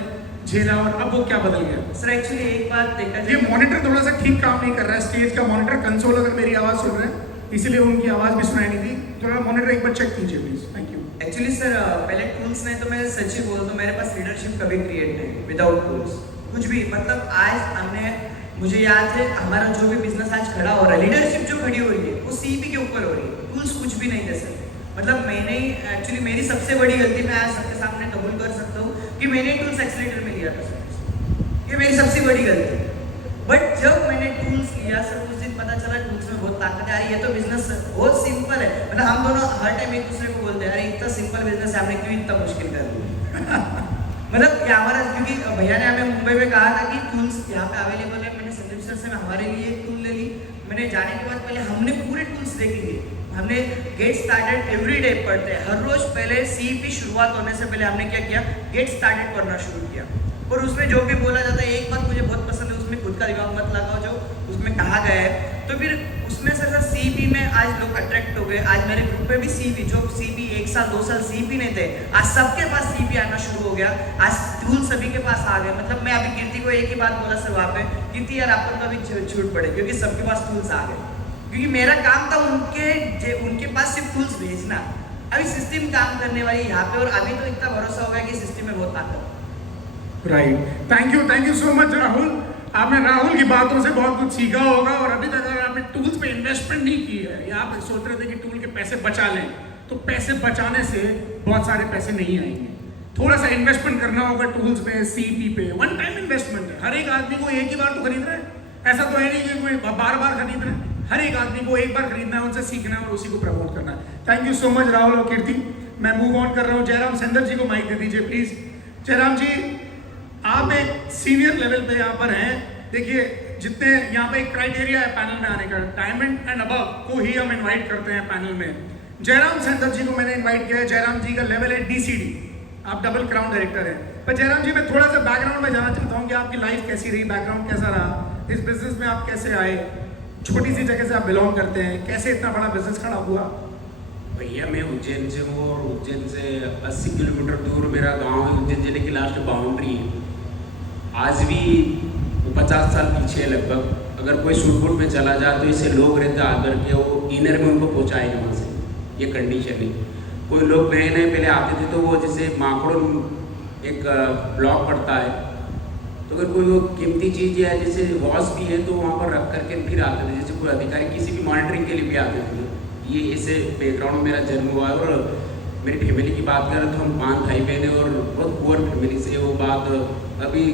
झेला और अब वो क्या बदल गया? सर एक्चुअली एक बात देखा ये मॉनिटर थोड़ा सा ठीक काम नहीं कर रहा है, स्टेज का मॉनिटर कंसोल अगर मेरी आवाज सुन रहे हैं, इसीलिए उनकी आवाज भी सुनाई नहीं थी, थोड़ा मॉनिटर एक बार चेक कीजिए please, thank you. Actually sir पहले टूल्स नहीं तो मैं सच ही बोल दूं, मेरे पास लीडरशिप कभी क्रिएट नहीं विदाउट टूल्स, कुछ भी। मतलब आज हमने, मुझे याद है हमारा जो भी बिजनेस आज खड़ा हो रहा है, लीडरशिप जो खड़ी हो रही है वो सीपी के ऊपर हो रही है, टूल्स कुछ भी नहीं थे सर। मतलब मैंने ही एक्चुअली मेरी सबसे बड़ी गलती मैं आज सबके सामने कबूल कर सकता हूँ कि मैंने टूल्स एक्सीलेटर में लिया था सर, ये मेरी सबसे बड़ी गलती। बट जब मैंने टूल्स लिया सर उस दिन पता चला टूल्स में बहुत ताकत है, अरे ये तो बिजनेस बहुत सिंपल है। मतलब हम दोनों हर टाइम एक दूसरे को बोलते हैं अरे इतना सिंपल बिजनेस है, हमने क्यों इतना मुश्किल कर दिया। मतलब ये हमारा, क्योंकि भैया ने हमें मुंबई में कहा था कि टूल्स यहाँ पे अवेलेबल है, मैंने संदीप सर से हमारे लिए एक टूल ले ली। मैंने जाने के बाद पहले हमने पूरे टूल्स देखेंगे, हमने गेट स्टार्टेड एवरी डे पढ़ते हैं हर रोज। पहले सीईपी शुरुआत होने से पहले हमने क्या किया, गेट स्टार्टेड पढ़ना शुरू किया। और उसमें जो भी बोला जाता है, एक बात मुझे बहुत पसंद है, उसमें खुद का दिमाग मत लगाओ, जो उसमें कहा गया है। तो फिर उसमें से सर सीपी में आज लोग अट्रैक्ट हो गए। आज मेरे ग्रुप में भी सीपी, जो सीपी 1 साल 2 साल सीपी नहीं थे, आज सबके पास सीपी आना शुरू हो गया। आज टूल सभी के पास आ गए। मतलब मैं अभी कीर्ति को एक ही बात बोला सर वहाँ पे, कीर्ति यार आपको तो अभी छूट पड़े, क्योंकि सबके पास टूल्स आ गए। क्योंकि मेरा काम था उनके पास सिर्फ टूल्स भेजना। अभी सिस्टम काम करने वाली यहाँ पे, और अभी तो इतना भरोसा हो गया कि सिस्टम में बहुत ताकत। Right, thank you so much Rahul. आपने राहुल की बातों से बहुत कुछ सीखा होगा, और अभी तक अगर आपने टूल्स पे इन्वेस्टमेंट नहीं की है, या आप सोच रहे थे कि टूल के पैसे बचा लें, तो पैसे बचाने से बहुत सारे पैसे नहीं आएंगे। थोड़ा सा इन्वेस्टमेंट करना होगा टूल्स पे, सीपी पे। वन टाइम इन्वेस्टमेंट है। हर एक आदमी को एक ही बार तो खरीद रहा है, ऐसा तो है नहीं कि कोई बार बार खरीद रहा है। हर एक आदमी को एक बार खरीदना है, उनसे सीखना है और उसी को प्रमोट करना है। Thank you so much Rahul और कीर्ति। मैं मूव ऑन कर रहा हूँ। जयराम सेंदर जी को माइक दे दीजिए प्लीज। जयराम जी, आप एक सीनियर लेवल पे यहाँ पर हैं। देखिए, जितने यहाँ पे एक क्राइटेरिया है पैनल में आने का, डायमंड एंड अबव को ही हम इनवाइट करते हैं पैनल में। जयराम सेंदर जी को मैंने इनवाइट किया है। जयराम जी का लेवल है DCD, आप डबल क्राउन डायरेक्टर हैं। पर जयराम जी, मैं थोड़ा सा बैकग्राउंड में जाना चाहता हूँ कि आपकी लाइफ कैसी रही, बैकग्राउंड कैसा रहा, इस बिजनेस में आप कैसे आए, छोटी सी जगह से आप बिलोंग करते हैं, कैसे इतना बड़ा बिजनेस खड़ा हुआ? भैया मैं उज्जैन से हूँ, और उज्जैन से 80 किलोमीटर दूर मेरा गांव है। उज्जैन जिले की लास्ट बाउंड्री है। आज भी 50 साल पीछे लगभग अगर कोई शूटबूट में चला जाए तो इससे लोग रहते आकर के वो इनर में उनको पहुँचाएंगे वहाँ से। ये कंडीशन है। कोई लोग नए नए पहले आते थे तो वो जैसे माखड़ों एक ब्लॉक पड़ता है, तो अगर कोई वो कीमती चीज़ है जैसे वॉच भी है तो वहाँ पर रख करके फिर आते थे। जैसे कोई अधिकारी किसी भी मॉनिटरिंग के लिए भी आते थे। ये ऐसे बैकग्राउंड में मेरा जन्म हुआ है। और मेरी फैमिली की बात करें तो हम 5 भाई बहन हैं और बहुत पुअर फैमिली से। वो बात अभी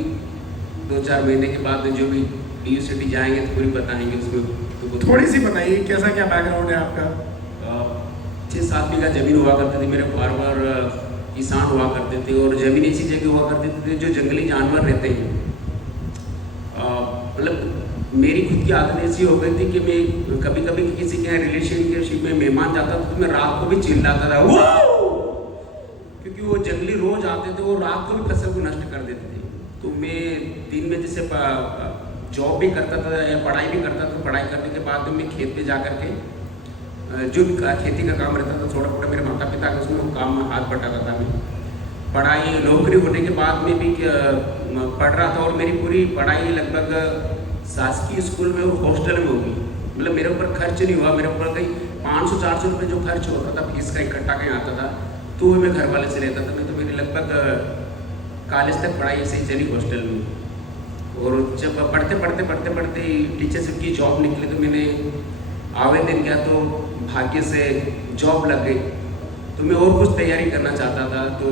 2-4 महीने के बाद जो भी DU सिटी जाएंगे तो पूरी बताएंगे उसमें। तो थोड़ी सी बताइए कैसा क्या बैकग्राउंड है आपका? 6-7 बीघा जमीन हुआ करती थी। मेरे फार्मर किसान हुआ करते थे, और जमीन ऐसी जगह हुआ करते थे जो जंगली जानवर रहते हैं। मतलब मेरी खुद की आदत ऐसी हो गई थी कि मैं कभी कभी किसी के रिलेशनशिप में मेहमान जाता था तो मैं रात को भी चिल्लाता था वो, क्योंकि वो जंगली रोज आते थे, वो रात को भी फसल को नष्ट कर देते थे। तो मैं दिन में जैसे जॉब भी करता था या पढ़ाई भी करता था। पढ़ाई करने के बाद मैं खेत पे जा करके जो भी खेती का काम रहता था, थोड़ा थोड़ा मेरे माता पिता का उसमें काम में हाथ बटाता था। मैं पढ़ाई नौकरी होने के बाद में भी पढ़ रहा था, और मेरी पूरी पढ़ाई लगभग शासकीय स्कूल में और हॉस्टल में होगी। मतलब मेरे ऊपर खर्च नहीं हुआ। मेरे ऊपर कहीं 500-400 रुपये जो खर्च होता था फीस का इकट्ठा कहीं आता था, तो वो मैं घर वाले से लेता था। मैं तो मेरी लगभग कॉलेज तक पढ़ाई ऐसे ही चली हॉस्टल में। और जब पढ़ते टीचरशिप की जॉब निकली तो मैंने आवेदन किया, तो भाग्य से जॉब लग गई। तो मैं और कुछ तैयारी करना चाहता था। तो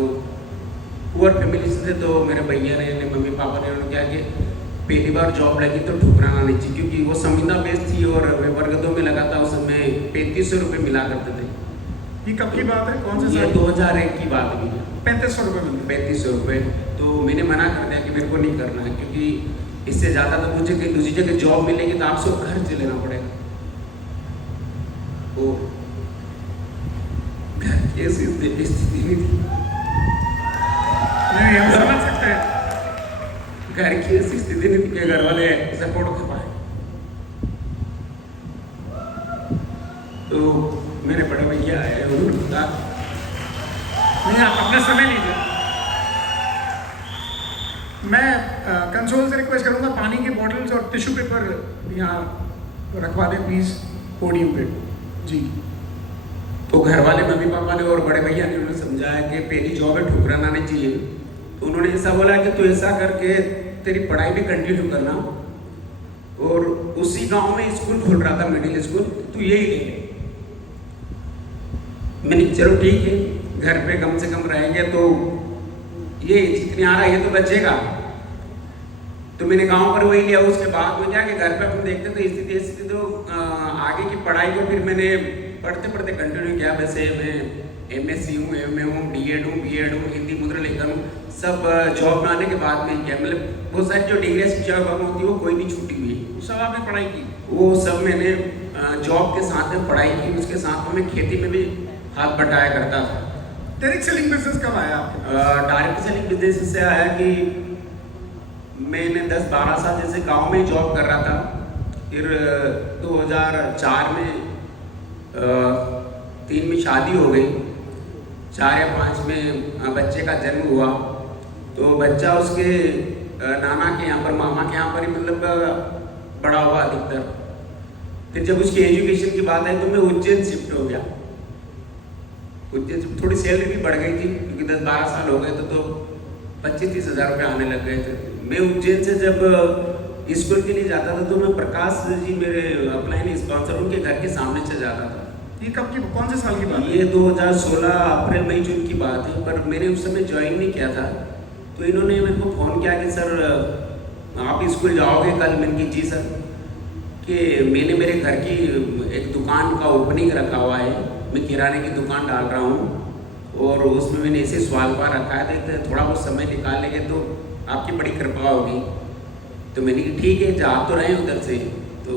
पुअर फैमिली से थे, तो मेरे भैया ने मम्मी पापा ने उन्होंने क्या कि पहली बार जॉब लगी तो ठुकराना नहीं चाहिए, क्योंकि वो संविदा बेस थी और मैं वर्ग 2 में लगा था। उस समय 3500 रुपये मिला करते थे। ये कब की बात है, कौन से ये साल? 2001 की बात है। 3500 रुपये मिलते? 3500 रुपये। तो मैंने मना कर दिया कि मेरे को नहीं करना है, क्योंकि इससे ज़्यादा तो मुझे कहीं दूसरी जगह जॉब मिलेगी तो आपसे खर्च लेना पड़ेगा। वो घर की ऐसी स्थिति नहीं थी। नहीं, हम समझ सकते हैं। घर की ऐसी स्थिति नहीं थी कि घर वाले सपोर्ट कर पाए। तो मेरे बड़े भैया आए, उन्होंने कहा नहीं, आप अपना समय लीजिए। मैं कंसोल से रिक्वेस्ट करूंगा पानी की बॉटल्स और टिश्यू पेपर यहाँ रखवा दें प्लीज पोडियम पे जी। तो घर वाले मम्मी पापा ने और बड़े भैया ने उन्हें समझाया कि पहली जॉब है, ठुकराना नहीं चाहिए। तो उन्होंने ऐसा बोला कि तू ऐसा करके तेरी पढ़ाई भी कंटिन्यू करना, और उसी गांव में स्कूल खुल रहा था मिडिल स्कूल, तू यही ले ले। मैंने चलो ठीक है, घर पे कम से कम रहेंगे तो ये जितनी आ रहा है ये तो बचेगा। तो मैंने गांव पर वही लिया। उसके बाद में क्या कि घर पे अपन देखते थे स्थिति ऐसी थी, तो आगे की पढ़ाई को फिर मैंने पढ़ते कंटिन्यू किया। वैसे मैं MSc हूँ, MA हूँ, DEd हूँ, BEd हूँ, हिंदी मुद्रा लेखन हूँ, सब जॉब में आने के बाद में किया। मतलब बहुत सारी जो डिग्री शिक्षा विभाग होती है वो कोई नहीं छूटी हुई, सब आपने पढ़ाई की? वो सब मैंने जॉब के साथ में पढ़ाई की। उसके साथ में मैं खेती में भी हाथ बटाया करता था। डायरेक्ट सेलिंग बिजनेस कब आया आपको? डायरेक्ट सेलिंग बिजनेस से आया कि मैंने 10-12 साल जैसे गांव में जॉब कर रहा था। फिर 2004 में 3 में शादी हो गई, 4 या 5 में बच्चे का जन्म हुआ। तो बच्चा उसके नाना के यहाँ पर, मामा के यहाँ पर ही मतलब बड़ा हुआ अधिकतर। फिर जब उसकी एजुकेशन की बात आई तो मैं उज्जैन शिफ्ट हो गया। उज्जैन थोड़ी सैलरी भी बढ़ गई थी क्योंकि 10-12 साल हो गए थे, तो 25-30 हज़ार रुपये आने लग गए थे। मैं उज्जैन से जब स्कूल के लिए जाता था तो मैं प्रकाश जी मेरे अपलाइन स्पॉन्सर, उनके घर के सामने से जाता था। ये कब की, कौन से साल की बात है? ये 2016 अप्रैल मई जून की बात है, पर मैंने उस समय ज्वाइन नहीं किया था। तो इन्होंने मेरे को फ़ोन किया कि सर आप स्कूल जाओगे कल? मैंने की जी सर, कि मैंने मेरे घर की एक दुकान का ओपनिंग रखा हुआ है, मैं किराने की दुकान डाल रहा हूँ और उसमें मैंने ऐसे सवाल पार रखा है, तो थोड़ा बहुत समय निकाल लेंगे तो आपकी बड़ी कृपा होगी। तो मैंने कहा ठीक है, जा तो रहे उधर से। तो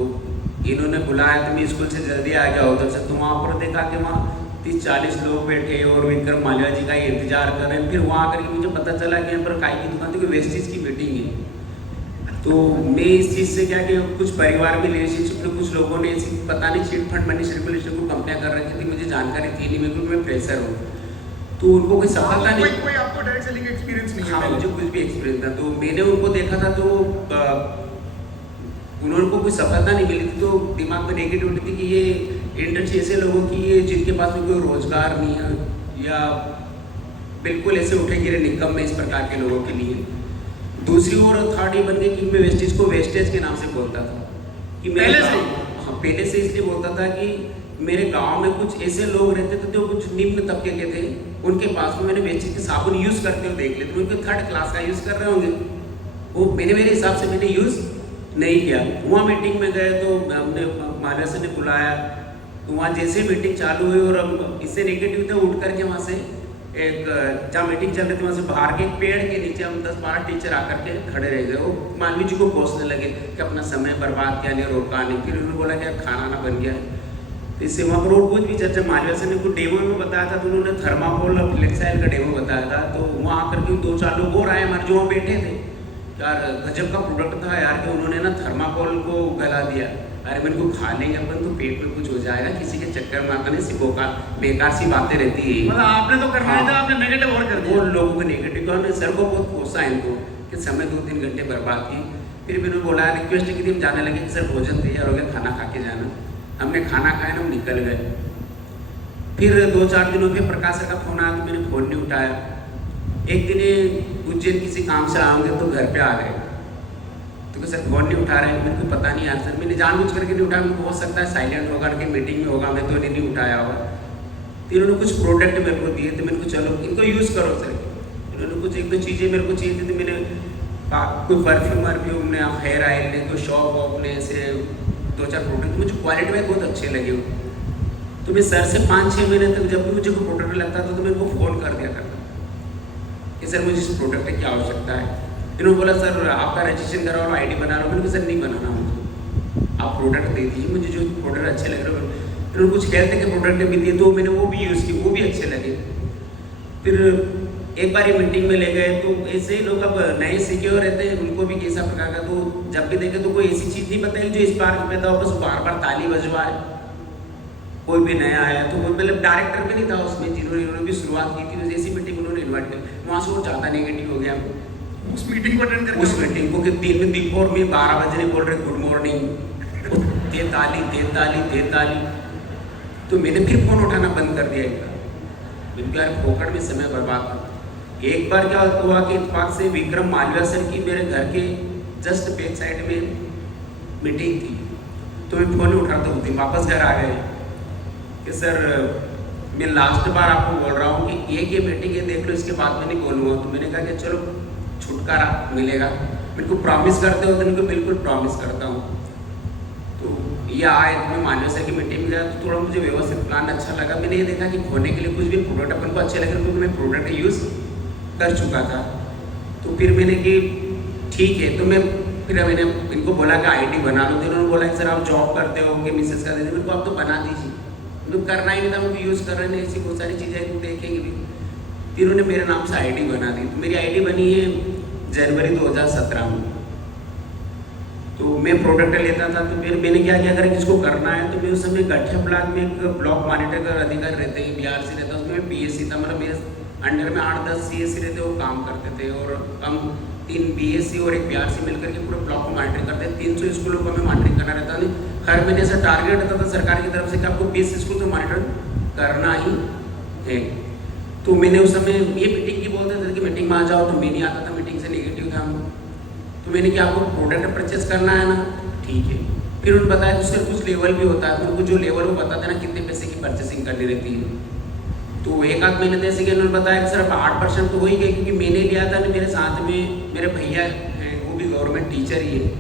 इन्होंने बुलाया तो मैं स्कूल से जल्दी आ गया उधर से। तो वहाँ पर देखा कि वहाँ 30-40 लोग बैठे और विक्रम माल्या जी का ही इंतजार कर रहे हैं। फिर वहाँ आकर के मुझे पता चला कि यहाँ पर काय की दुकान थी, वेस्टेज की मीटिंग है। तो मैं इस चीज़ से क्या कि कुछ परिवार में रिलेशनशिप में कुछ लोगों ने ऐसी पता नहीं चिट फंड मनी सर्कुलेशन को कंपेयर कर रखी थी, मुझे जानकारी थी नहीं, क्योंकि मैं प्रेशर हूँ। तो उनको कोई सफलता नहीं, कोई आपको डायरेक्ट सेलिंग एक्सपीरियंस नहीं है? हाँ, मुझे कुछ भी एक्सपीरियंस था। तो मैंने उनको देखा था तो उन्होंने को कोई सफलता नहीं मिली थी, तो दिमाग में नेगेटिविटी थी कि ये इंडस्ट्री ऐसे लोगों की है जिनके पास में कोई रोजगार नहीं है, या बिल्कुल ऐसे उठे गिरे निकम में इस प्रकार के लोगों के लिए। दूसरी ओर थर्ड ये बन गई कि मैं वेस्टेज को वेस्टेज के नाम से बोलता था कि पहले से? हाँ, पहले से इसलिए बोलता था कि मेरे गांव में कुछ ऐसे लोग रहते थे जो कुछ निम्न तबके के थे, उनके पास में मैंने वेस्टेज के साबुन यूज़ करते हुए देख लेते, उनको 3rd क्लास का यूज़ कर रहे होंगे, वो मेरे हिसाब से मैंने यूज़ नहीं किया। वहाँ मीटिंग में गए तो हमने माल्या से ने बुलाया, तो वहाँ जैसे मीटिंग चालू हुई और हम इससे नेगेटिव था, उठ करके वहाँ से एक जहाँ मीटिंग चल रही थी वहाँ से बाहर के एक पेड़ के नीचे हम 10-12 टीचर आकर के खड़े रह गए। वो मालवी जी को कोसने लगे कि अपना समय बर्बाद किया नहीं, रोका नहीं। फिर उन्होंने बोला कि खाना ना बन गया। तो इससे वहाँ पर और कुछ भी चर्चा, मालविया से ने कुछ डेमो में बताया था, तो उन्होंने थर्माकोल और फ्लेक्साइल का डेमो बताया था। तो वहाँ आकर के 2-4 लोग और आए हमारे जो वहाँ बैठे थे, यार गजब का प्रोडक्ट था यार, कि उन्होंने ना थर्माकोल को गला दिया। अरे मैं इनको खा लेंगे अपन तो पेट में कुछ हो जाएगा, किसी के चक्कर में आता नहीं, सिर्फ बेकार सी बातें रहती है। मतलब आपने तो करना ही था, आपने नेगेटिव और कर दिया। वो लोगों को नेगेटिव कहा, सर को बहुत कोसा है इनको कि समय 2-3 घंटे बर्बाद की। फिर मैंने बोला, रिक्वेस्ट की थी, हम जाने लगे कि सर भोजन तैयार हो गया, खाना खा के जाना। हमने खाना खाया ना, हम निकल गए। फिर 2-4 दिनों में प्रकाश सर का फोन आया, तो मैंने फ़ोन नहीं उठाया। एक दिन उज्जैन किसी काम से आएंगे तो घर पे आ गए, तो सर फोन नहीं उठा रहे, मेरे को पता नहीं यार सर, मैंने जानबूझ करके नहीं उठाया, मेरे को हो सकता है साइलेंट होगा कि मीटिंग में होगा, मैं तो नहीं उठाया होगा। तो इन्होंने कुछ प्रोडक्ट मेरे को दिए, तो मेरे को चलो इनको यूज़ करो सर। इन्होंने कुछ 1-2 चीज़ें मेरे को चाहिए थी, तो मैंने कोई परफ्यूम ने, हेयर ऑयल ने, कोई शॉप वॉप ने, ऐसे 2-4 प्रोडक्ट मुझे क्वालिटी में बहुत अच्छे लगे। तो मैं सर से 5-6 महीने तक जब भी मुझे कोई प्रोडक्ट लगता था तो मैं इनको फ़ोन कर दिया करता कि सर मुझे इस प्रोडक्ट की क्या आवश्यकता है। इन्होंने बोला सर आपका रजिस्ट्रेशन करा और ID बना रहा हूँ। मैंने कहा सर नहीं बनाना मुझे, आप प्रोडक्ट दे दीजिए, मुझे जो प्रोडक्ट अच्छे लग रहे हैं। फिर कुछ हेल्थ के प्रोडक्ट भी दिए, तो मैंने वो भी यूज़ किए, वो भी अच्छे लगे। फिर एक बार ये मीटिंग में ले गए, तो ऐसे ही लोग अब नए सीखे हुए रहते हैं, उनको भी कैसा प्रकार का, तो जब भी देखे तो कोई ऐसी चीज़ नहीं बताई जो इस बार पैदा हो, बस बार ताली बजवाए। कोई भी नया आया तो कोई मतलब डायरेक्टर भी नहीं था उसमें, जिन्होंने भी शुरुआत की थी, ऐसी मीटिंग उन्होंने इन्वाइट कर, वहाँ से वो ज़्यादा नेगेटिव हो गया उस मीटिंग को अटेंड करके। उस मीटिंग को कि 3 दोपहर में 12 बजे बोल रहे गुड मॉर्निंग, दे ताली। तो मैंने फिर फ़ोन उठाना बंद कर दिया। एक बार मैंने यार फोकट में समय बर्बाद था। एक बार क्या हुआ कि इत्तेफाक से विक्रम मालविया सर की मेरे घर के जस्ट बैक साइड में मीटिंग थी, तो मैं फ़ोन उठा तो उस दिन वापस घर आ गए कि सर मैं लास्ट बार आपको बोल रहा हूँ कि एक ये मीटिंग है, देख लो, इसके बाद मैं नहीं बोलूँगा। तो मैंने कहा कि चलो छुटकारा मिलेगा, मेरे को प्रॉमिस करते हो? तो इनको बिल्कुल प्रॉमिस करता हूँ। तो ये आए, मैं मालविया सर की मीटिंग में गया, तो थोड़ा मुझे व्यवस्थित प्लान अच्छा लगा। मैंने ये देखा कि खोने के लिए कुछ भी प्रोडक्ट अपन को अच्छे लगे, क्योंकि मैं प्रोडक्ट यूज़ कर चुका था। तो फिर मैंने कि ठीक है, तो मैंने इनको बोला कि ID बना लो। तो इन्होंने बोला कि सर आप जॉब करते हो कि मिसेस का देते, मेरे को आप तो बना दीजिए। तो करना ही नहीं था, मुझे यूज़ कर रहे हैं, ऐसी बहुत सारी चीज़ें तो देखेंगे भी। इन्होंने मेरे नाम से ID बना दी। तो मेरी ID बनी है जनवरी 2017 में। तो मैं प्रोडक्ट लेता था। तो फिर मैंने क्या किया, अगर किसको करना है तो मैं उस समय गठिया ब्लॉक में एक ब्लॉक मॉनिटर का अधिकारी रहते हैं, बिहार से रहता, उसमें मैं PSC था, मतलब मेरे अंडर में 8-10 CSC रहते, वो काम करते थे। और हम 3 BSc और 1 BRC मिलकर के पूरे ब्लॉक को मॉनिटरिंग करते हैं। 300 स्कूलों को हमें मॉनिटरिंग करना रहता था। हर महीने ऐसा टारगेट रहता था सरकार की तरफ से कि आपको 20 स्कूल तो मॉनिटर करना ही है। तो मैंने उस समय ये मीटिंग की बोलते थे कि मीटिंग में आ जाओ, तो मैं नहीं आता था, मीटिंग से नेगेटिव था। तो मैंने क्या, आपको प्रोडक्ट परचेस करना है ना, ठीक है। फिर उन्होंने बताया उसका कुछ लेवल भी होता है, तो उनको जो लेवल वो बताते ना कितने पैसे की परचेसिंग करनी रहती है। तो 1-8 महीने जैसे कि उन्होंने बताया कि सर अब 8% तो हो ही गए, क्योंकि मैंने लिया था ना, मेरे साथ में मेरे भैया हैं, वो भी गवर्नमेंट टीचर ही है,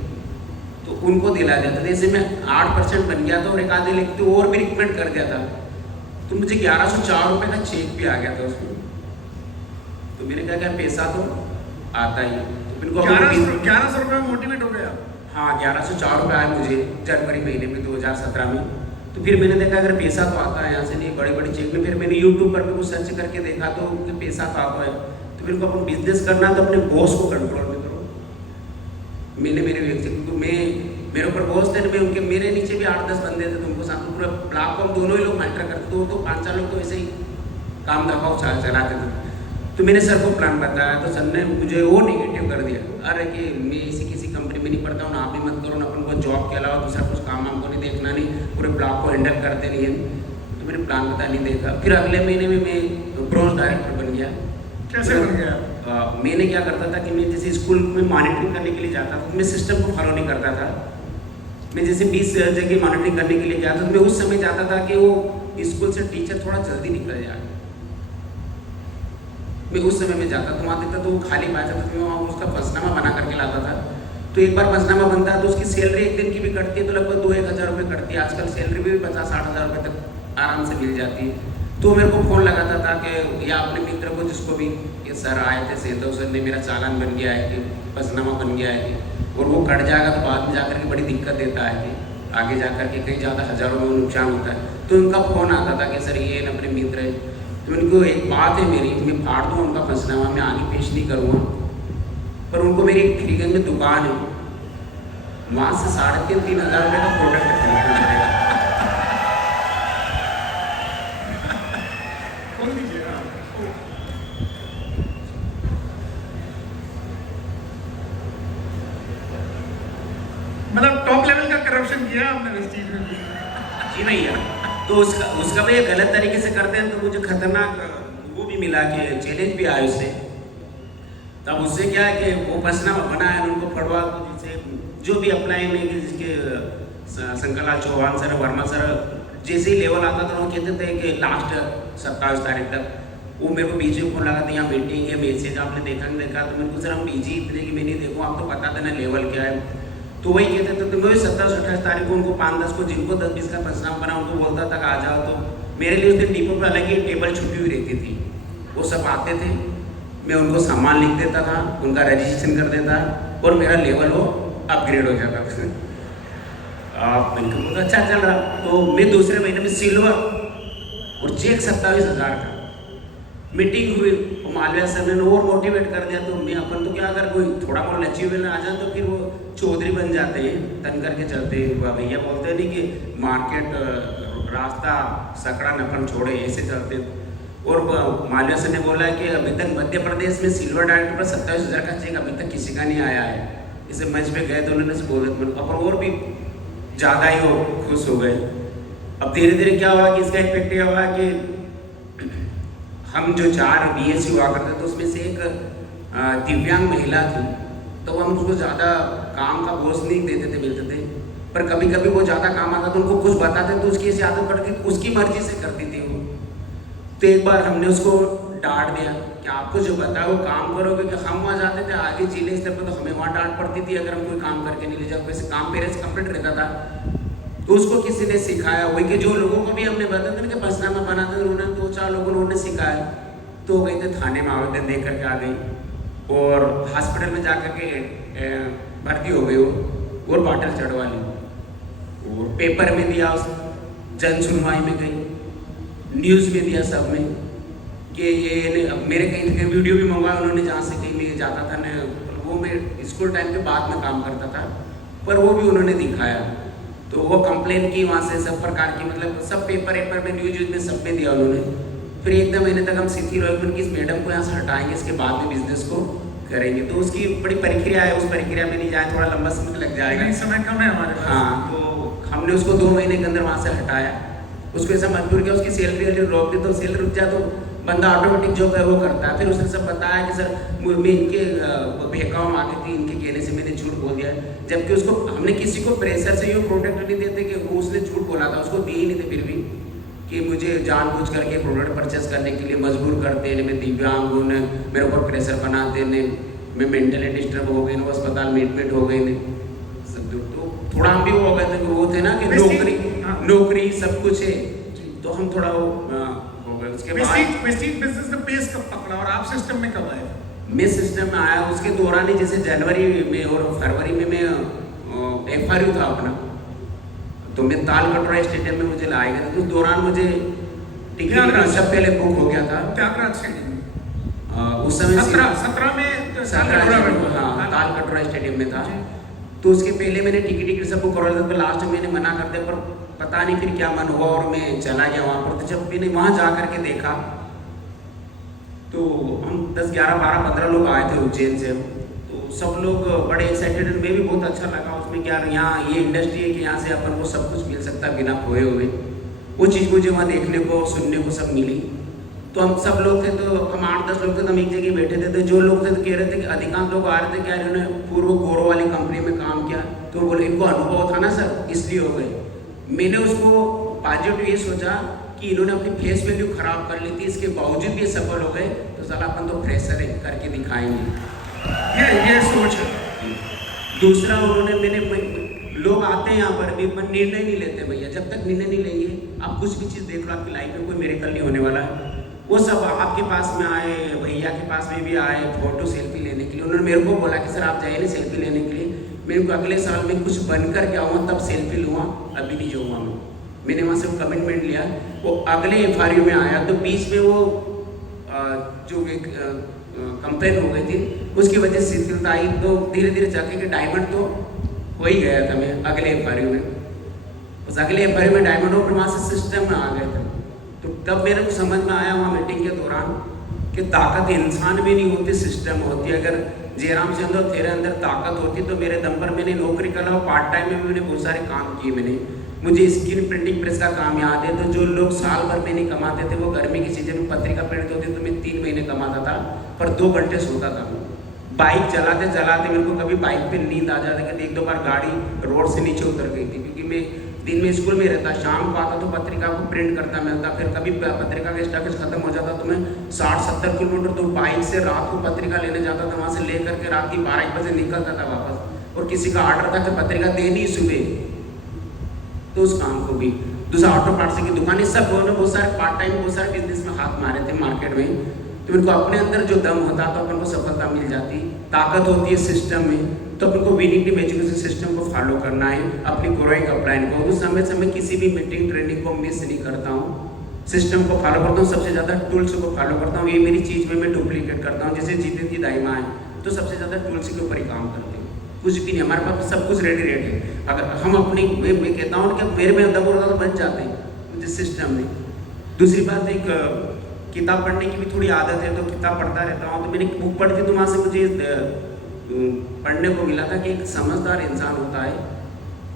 तो उनको दिला दिया था। जैसे मैं 8% बन गया था और 1 आधे लिख तो और भी रिकमेंड कर दिया था, तो मुझे 1104 रुपये का चेक भी आ गया था उसमें। तो मैंने कहा कि पैसा तो आता ही है, तो इनको 1100 रुपये में मोटिवेट हो गया। हाँ, 1104 रुपये आए मुझे जनवरी महीने में 2017 में। तो फिर मैंने देखा अगर पैसा तो आता है यहाँ से, नहीं बड़े बड़े चेक में। फिर मैंने यूट्यूब पर भी कुछ सर्च करके देखा तो कि पैसा तो आता है। तो मेरे को अपन बिजनेस करना तो अपने बॉस को कंट्रोल में करो। मैंने मेरे व्यक्ति तो मैं मेरे ऊपर बॉस थे, मैं उनके मेरे नीचे भी 8-10 बंदे थे, तो उनको साथ में पूरा ब्लॉक हम दोनों ही लोग मैटर करते, तो 5-4 लोग तो वैसे ही काम दबाव चलाते थे। तो मैंने सर को प्लान बताया, तो सर ने मुझे वो नेगेटिव कर दिया, अरे कि मैं किसी कंपनी में नहीं पढ़ता हूँ ना, आप भी मत करो ना, अपन को जॉब के अलावा दूसरा कुछ काम हमको नहीं देखना, नहीं पूरे ब्लॉक को हैंडल करते नहीं है। तो मैंने प्लान बता नहीं देखा। फिर अगले महीने में मैं ब्रांच डायरेक्टर बन गया। कैसे बन गया? मैंने क्या करता था कि मैं जैसे स्कूल में मॉनिटरिंग करने के लिए जाता था, तो मैं सिस्टम को फॉलो नहीं करता था। मैं जैसे 20 जगह मॉनिटरिंग करने के लिए गया था, तो मैं उस समय चाहता था कि वो स्कूल से टीचर थोड़ा जल्दी निकल जाए। मैं उस समय में जाता तो वहाँ देखता तो वो खाली पाया जाता, तो मैं वहाँ उसका पंचनामा बना करके लाता था। तो एक बार पंचनामा बनता है तो उसकी सैलरी एक दिन की भी कटती है, तो लगभग 2-1 हज़ार रुपये कटती है। आजकल सैलरी भी 50-60 हज़ार रुपये तक आराम से मिल जाती है। तो मेरे को फ़ोन लगाता था कि या अपने मित्र को जिसको भी कि सर आए थे सेंधव सर ने, मेरा चालान बन गया है कि पंचनामा बन गया है कि, और वो कट जाएगा तो बाद में जाकर के बड़ी दिक्कत देता है कि आगे जाकर के कहीं ज़्यादा हज़ारों में नुकसान होता है। तो उनका फ़ोन आता था कि सर ये अपने मित्र है, तो उनको एक बात है मेरी, मैं फाड़ दूँ उनका पंचनामा, मैं आगे पेश नहीं करूँगा, पर उनको मेरी एक फ्रीगंज में दुकान है, वहाँ से 3,500-3 हज़ार रुपये का प्रोडक्ट खरीदना पड़ेगा। मतलब टॉप लेवल का करप्शन किया आपने इस चीज में। जी भैया, तो उसका भैया गलत तरीके से करते हैं तो मुझे खतरनाक वो भी मिला कि चैलेंज भी आया उससे। तब उससे क्या है कि वो पंचनामा बना है, उनको फड़वा जैसे जो भी अप्लाई में जिसके शंकरलाल चौहान सर, वर्मा सर, जैसे ही लेवल आता था वो कहते थे कि लास्ट 27 तारीख तक। वो मेरे को बीच में फोन लगा था, यहाँ मीटिंग है, मैसेज आपने देखा नहीं देखा? तो मेरे को सर हम बीजी इतने कि मैं नहीं देखूँ, आपको पता था ना लेवल क्या है। तो वही कहते थे, तो मैं 27-28 तारीख को उनको 5-10 को जिनको 10-20 का पंचनामा बना उनको बोलता था कि आ जाओ। तो मेरे लिए उस दिन डिपो पर अलग ही टेबल छुट्टी हुई रहती थी, वो सब आते थे, मैं उनको सामान लिख देता था, उनका रजिस्ट्रेशन कर देता और मेरा लेवल वो अपग्रेड हो जाता था। आप इनको बहुत अच्छा चल रहा। तो मैं दूसरे महीने में सिल्वर और चेक 27,000 का। मीटिंग हुई तो मालविया सर ने और मोटिवेट कर दिया। तो मैं अपन तो क्या, अगर कोई थोड़ा बहुत अचीवेबल आ जाए तो फिर वो चौधरी बन जाते हैं, तन करके चलते हैं। भैया बोलते हैं नहीं कि मार्केट रास्ता सकड़ा नफन छोड़े, ऐसे चलते। और मालविया सर ने बोला कि अभी तक मध्य प्रदेश में सिल्वर डायरेक्टर पर 27,000 का चेक अभी तक किसी का नहीं आया है। इसे मंच पे गए तो उन्होंने से बोले अपन और भी ज़्यादा ही वो खुश हो गए। अब धीरे धीरे क्या हुआ कि इसका इफेक्ट ये हुआ कि हम जो 4 BSc हुआ करते थे उसमें से एक दिव्यांग महिला थी, तो हम उसको ज़्यादा काम का बोझ नहीं देते थे, मिलते थे। पर कभी कभी वो ज़्यादा काम आता तो उनको कुछ बताते तो उसकी ऐसी आदत पड़ गई, उसकी मर्जी से करती थी वो। तो एक बार हमने उसको डांट दिया कि आपको जो बताया वो काम करोगे, कि हम वहाँ जाते थे आगे जिले स्तर पर तो हमें वहाँ डांट पड़ती थी अगर हम कोई काम करके नहीं ले जाओ। वैसे काम पेरेंट्स कंप्लीट रहता था, तो उसको किसी ने सिखाया। वही कि जो लोगों को भी हमने बताया था कि पंचनामा बनाते थे, उन्होंने 2-4 लोगों ने उन्होंने सिखाया। तो गए थे थाने में आवेदन दे करके आ गई और हॉस्पिटल में जाकर के भर्ती हो गई वो, और बॉटल चढ़वा ली और पेपर में दिया, उस जन सुनवाई में गई, न्यूज़ में दिया, सब में कि ये मेरे कहीं वीडियो भी मंगवाया उन्होंने, जहाँ से कहीं मैं जाता था न, वो मैं स्कूल टाइम पे बाद में काम करता था पर वो भी उन्होंने दिखाया। तो वो कंप्लेन की वहाँ से सब प्रकार की, मतलब सब पेपर में न्यूज में सब में दिया उन्होंने। फिर 1-2 महीने तक हम स्थिति रहे कि इस मैडम को यहाँ से हटाएंगे, इसके बाद में बिजनेस को करेंगे। तो उसकी बड़ी प्रक्रिया है, उस प्रक्रिया में नहीं जाए, थोड़ा लंबा समय लग जाएगा, समय कम है हमारे पास। हाँ, तो हमने उसको 2 महीने के अंदर वहाँ से हटाया। उसको ऐसा मजबूर किया, उसकी सैलरी रोक दी। तो सैलरी रुक जाए तो बंदा ऑटोमेटिक जो है वो करता है। फिर उसने सब बताया कि सर मैं इनके बहकाव आ गई थी, इनके कहने से मैंने झूठ बोल दिया। जबकि उसको हमने किसी को प्रेशर से ये प्रोडक्ट नहीं देते कि वो उसने झूठ बोला था, उसको दिए ही नहीं थे। फिर भी कि मुझे जानबूझ करके प्रोडक्ट परचेस करने के लिए मजबूर करते हैं, मैं दिव्यांग हूँ, मेरे ऊपर प्रेशर बनाते ने, मैं मेंटली डिस्टर्ब हो गई, अस्पताल में एडमिट हो गई ने सब। तो थोड़ा हम भी वो हो गए थे, वो थे ना कि नौकरी सब कुछ है, तो हम थोड़ा वो हो गए। उसके बाद वेस्टीज बिजनेस में पेस कब पकड़ा और आप सिस्टम में कब आए? मैं सिस्टम में आया उसके दौरान ही, जैसे जनवरी में और फरवरी में मैं FRU था अपना, तो मैं ताल कटोरा स्टेडियम में मुझे लाए गए। उस दौरान मुझे टिकट सब पहले बुक हो गया था त्यागराज स्टेडियम उस समय 17 में हाँ, ताल कटोरा स्टेडियम में था। तो उसके पहले मैंने टिकट सब बुक करवा लिया, तो लास्ट में मैंने मना कर दिया, पर पता नहीं फिर क्या मन हुआ और मैं चला गया वहाँ पर। तो जब मैंने वहाँ जा करके देखा तो हम 10, 11, 12, 15 लोग आए थे उज्जैन से। तो सब लोग बड़े एक्साइटेड, मैं भी बहुत अच्छा लगा उसमें। क्या यहाँ ये इंडस्ट्री है कि यहाँ से अपन को सब कुछ मिल सकता है बिना खोए हुए। वो चीज़ मुझे वहाँ देखने को सुनने को सब मिली। तो हम सब लोग थे, तो हम 8-10 लोग थे, तो हम एक जगह बैठे थे। तो जो लोग थे तो कह रहे थे कि अधिकांश लोग आ रहे थे क्या इन्होंने पूर्व गौरव वाली कंपनी में काम किया, तो वो बोले इनको अनुभव था ना सर, इसलिए हो गए। मैंने उसको पॉजिटिव ये सोचा कि इन्होंने अपनी फेस वैल्यू खराब कर ली थी, इसके बावजूद भी सफल हो गए, तो साला अपन तो फ्रेशर है करके दिखाएंगे। ये सोच है। दूसरा उन्होंने लोग आते हैं यहाँ पर भी, पर निर्णय नहीं लेते भैया। जब तक निर्णय नहीं लेंगे, आप कुछ भी चीज़ देख लो, आपकी लाइफ में कोई मिरेकल नहीं होने वाला है। वो सब आपके पास में आए, भैया के पास में भी आए फोटो सेल्फी लेने के लिए। उन्होंने मेरे को बोला कि सर आप जाइए ना सेल्फी लेने के लिए, मैं उनको अगले साल में कुछ बन कर के आऊँगा तब सेल्फी लूँगा, अभी नहीं जाऊँगा मैं। मैंने वहाँ से वो कमिटमेंट लिया। वो अगले FRU में आया, तो बीच में वो जो एक कंप्लेन हो गई थी, उसकी वजह से शिथिलता आई। तो धीरे धीरे जाके कि डायमंड तो हो ही गया था मैं अगले FRU में। उस अगले FRU में डायमंड हो, फिर वहाँ से सिस्टम में आ गए थे। तो तब मेरे को समझ में आया वहाँ मीटिंग के दौरान कि ताकत इंसान में नहीं होती, सिस्टम होती है। अगर जयराम चंद्र तेरे अंदर ताकत होती तो मेरे दम पर मैंने नौकरी कर ला, पार्ट टाइम में भी मैंने बहुत सारे काम किए। मैंने मुझे स्क्रीन प्रिंटिंग प्रेस का काम याद है। तो जो लोग साल भर में नहीं कमाते थे, वो गर्मी की सीजन में पत्रिका प्रिंट होती तो मैं 3 महीने कमाता था, पर 2 घंटे सोता था। बाइक चलाते चलाते मेरे को कभी बाइक पे नींद आ जाती कि 1-2 बार गाड़ी रोड से नीचे उतर गई थी, क्योंकि मैं दिन में स्कूल में रहता, शाम को आता तो पत्रिका को प्रिंट करता मिलता। फिर कभी पत्रिका का स्टॉकेज खत्म हो जाता तो मैं 60-70 किलोमीटर तो बाइक से रात को पत्रिका लेने जाता था। वहाँ से ले करके रात की 12-1 बजे निकलता था वापस। और किसी का ऑर्डर था कि पत्रिका देनी सुबह, तो उस काम को भी। दूसरा ऑटो पार्ट्स की दुकानें, सब बहुत सारे पार्ट टाइम बहुत सारे बिजनेस में हाथ मारे थे मार्केट में। तो इनको अपने अंदर जो दम होता तो अपन को सफलता मिल जाती। ताकत होती है सिस्टम में, तो अपन को विनिंग टीम एजुकेशन सिस्टम को फॉलो करना है, अपनी ग्रोइंग अपलाइन को। उस समय किसी भी मीटिंग ट्रेनिंग को मिस नहीं करता हूँ, सिस्टम को फॉलो करता हूँ। सबसे ज़्यादा टूल्स को फॉलो करता हूँ। ये मेरी चीज़ में मैं डुप्लीकेट करता हूँ। जैसे जीतन जी दाई माँ है, तो सबसे ज़्यादा टूल्स के ऊपर ही काम करते हैं। कुछ भी नहीं, हमारे पास सब कुछ रेडी है। अगर हम अपनी मैं कहता हूँ कि मेरे में दम होता तो बच जाते हैं मुझे सिस्टम में। दूसरी बात, एक किताब पढ़ने की भी थोड़ी आदत है, तो किताब पढ़ता रहता हूँ। तो मैंने बुक पढ़ी थी, तो वहाँ से मुझे पढ़ने को मिला था कि एक समझदार इंसान होता है,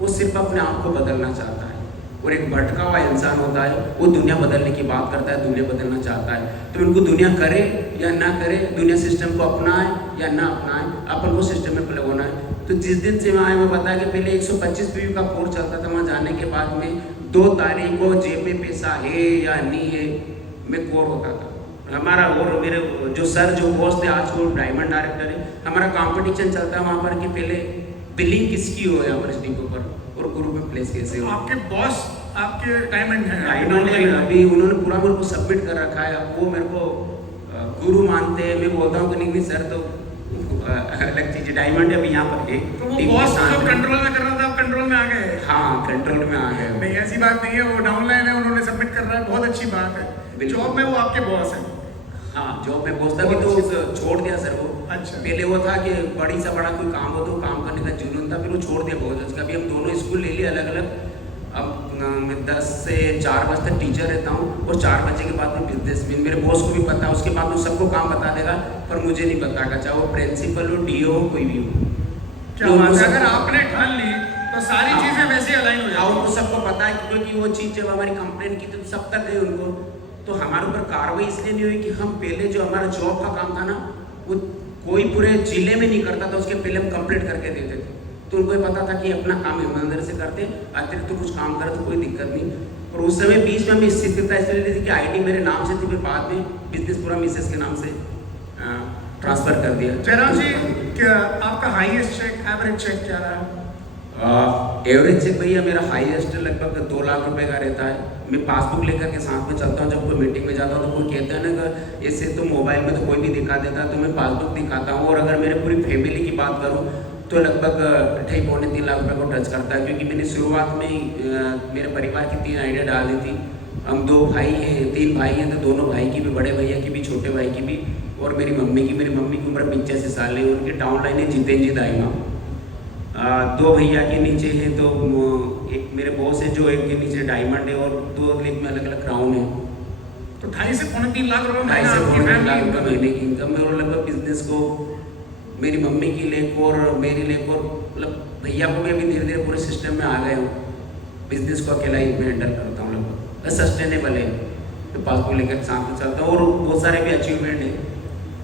वो सिर्फ अपने आप को बदलना चाहता है, और एक भटका हुआ इंसान होता है, वो दुनिया बदलने की बात करता है, दुनिया बदलना चाहता है। तो उनको दुनिया करे या ना करे, दुनिया सिस्टम को अपनाए या ना अपनाए, अपन को सिस्टम में प्लग होना है। तो जिस दिन से मैं आया, मैं बताया कि पहले 125 PU का कोर्स चलता था। वहाँ जाने के बाद में 2 तारीख को जेब में पैसा है या नहीं है, मैं कोर होता था हमारा। और मेरे जो सर जो बॉस थे, आज वो डायमंड डायरेक्टर है, हमारा कंपटीशन चलता है वहाँ पर कि पहले बिलिंग किसकी हो यूनिवर्सिटी के ऊपर और ग्रुप में प्लेस कैसे हो। आपके बॉस आपके डायमंड हैं? डायमंड है, अभी उन्होंने पूरा मेरे को सबमिट कर रखा है। अब वो मेरे को गुरु मानते हैं। मैं बोलता हूँ कि नहीं सर, तो अलग चीज़, डायमंड है अभी यहाँ पर एक। तो वो बॉस जो कंट्रोल में कर रहा था, आप कंट्रोल में आ गए? हाँ, कंट्रोल में आ गए। नहीं, ऐसी बात नहीं है, वो डाउनलाइन है, उन्होंने सबमिट कर रहा है, बहुत अच्छी बात है। जॉब में वो आपके बॉस हैं। हाँ जॉब में पहुंचता भी तो छोड़ दिया सर वो। अच्छा। पहले वो था कि बड़ी सा बड़ा कोई काम हो तो काम करने का जुनून था, फिर वो छोड़ दिया बहुत उसका। अभी हम दोनों स्कूल ले लिए अलग अलग। अब मैं 10 से 4 बजे तक टीचर रहता हूँ और 4 बजे के बाद में बिजनेसमैन। मेरे बॉस को भी पता है, उसके बाद में सबको काम बता देगा, पर मुझे नहीं पता का, चाहे वो प्रिंसिपल हो, डीओ हो, कोई भी हो। क्या बात है, अगर आपने ठान ली तो सारी हाँ। चीजें वैसे अलाइन हो हाँ, जाएंगी। उनको सबको पता है क्योंकि वो चीज़ जब हमारी कंप्लेन की तो सब तक गई उनको। तो हमारे ऊपर कार्रवाई इसलिए नहीं हुई कि हम पहले जो हमारा जॉब का काम था ना, वो कोई पूरे जिले में नहीं करता था, उसके पहले हम कंप्लीट करके देते थे। तो उनको ये पता था कि अपना काम ईमानदारी से करते, अतिरिक्त तो कुछ काम करे तो कोई दिक्कत नहीं। और उस समय बीच में हमें स्थिरता इसलिए थी कि आईडी मेरे नाम से थी, फिर बाद में बिजनेस पूरा मिसेस के नाम से ट्रांसफर कर दिया। जयराम जी, क्या आपका हाईएस्ट चेक, एवरेज चेक क्या रहा है? एवरेज चेक भैया मेरा हाईएस्ट लगभग 2 लाख रुपए का रहता है। मैं पासबुक लेकर के साथ में चलता हूँ, जब कोई मीटिंग में जाता हूँ तो कोई कहता है ना कि इससे तो मोबाइल में तो कोई भी दिखा देता है, तो मैं पासबुक दिखाता हूँ। और अगर मेरे पूरी फैमिली की बात करूँ तो लगभग 2.5-3 लाख रुपए को टच करता है, क्योंकि मैंने शुरुआत में ही मेरे परिवार की 3 आइडिया डाल दी थी। हम 2 भाई हैं, 3 भाई हैं, तो दोनों भाई की भी, बड़े भैया की भी, छोटे भाई की भी, और मेरी मम्मी की उम्र 85 साल है। उनकी टाउन लाइन है जितेंद्र जी दाइमा। 2 भैया के नीचे हैं, तो एक मेरे बॉस है जो एक के नीचे डायमंड है, और 2 अगले में अलग अलग क्राउन है। तो 2.5 से 3 लाख रुपए 2.5 से 3 लाख रुपये महीने की इनकम है। और लगभग बिजनेस को मेरी मम्मी की लेकर और मेरी लेकर, मतलब भैया को भी अभी धीरे धीरे पूरे सिस्टम में आ गए हूँ। बिजनेस को अकेला ही मैं हैंडल करता हूँ, लगभग सस्टेनेबल है। तो पासबुक लेकर साथ में चलता हूँ, और बहुत सारे भी अचीवमेंट है।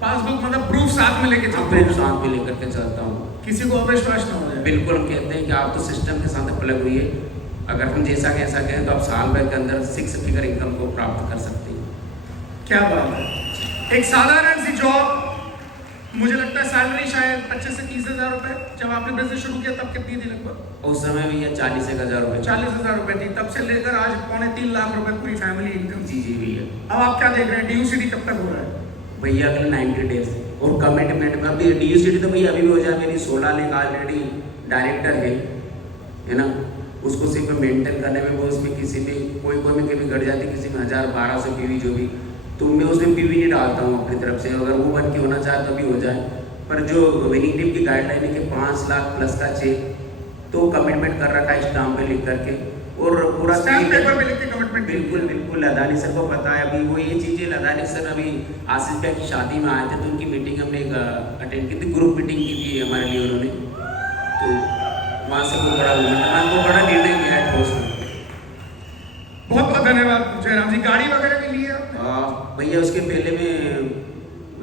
पासबुक मतलब प्रूफ साथ में लेके चलते प्रूफ हैं, साथ में लेकर के चलता हूँ। किसी को अविश्वास ना हो जाए। बिल्कुल, हम कहते हैं कि आप तो सिस्टम के साथ प्लग हुई है। अगर हम जैसा कि ऐसा कहें तो आप साल भर के अंदर 6 फिगर इनकम को प्राप्त कर सकते हैं। क्या बात है। एक साधारण सी जॉब, मुझे लगता है सैलरी शायद 25 से 30 हज़ार रुपए। जब आपने बिजनेस शुरू किया तब कितनी थी लगभग? उस समय भी ये 40,000 रुपये। 40,000 रुपए थी। तब से लेकर आज 2.5 लाख रुपए पूरी फैमिली इनकम। जी जी भैया। अब आप क्या देख रहे हैं, DUCD कब तक हो रहा है? भैया अगले 90 डेज और कमिटमेंट में अभी DUCD तो भैया अभी भी हो जाए। मेरी 16 लेख ऑलरेडी डायरेक्टर है ना, उसको सिर्फ मेंटेन करने में, वो उसमें किसी में कोई में कभी घट जाती, किसी में 1000-1200 PV जो भी, तो मैं उसमें PV नहीं डालता हूँ अपनी तरफ से। अगर वो बन के होना चाहे तो भी हो जाए, पर जो विनिंग टीम की गाइडलाइन है कि 5 लाख प्लस का चेक, तो कमिटमेंट कर रखा है स्टाम्प पे लिख करके, और पूरा स्टैम्प पेपर पे लिख के कमिटमेंट। बिल्कुल लदानी सर को पता है। अभी वो ये चीज़ें लदानी सर अभी आशीष भाई की शादी में आए थे, तो उनकी मीटिंग हमने अटेंड की थी, ग्रुप मीटिंग की थी हमारे लिए उन्होंने। तो वहाँ से वो बड़ा निर्णय लिया है ठोस में। बहुत बहुत धन्यवाद जयराम जी। गाड़ी वगैरह भी ली है आपने? भैया उसके पहले में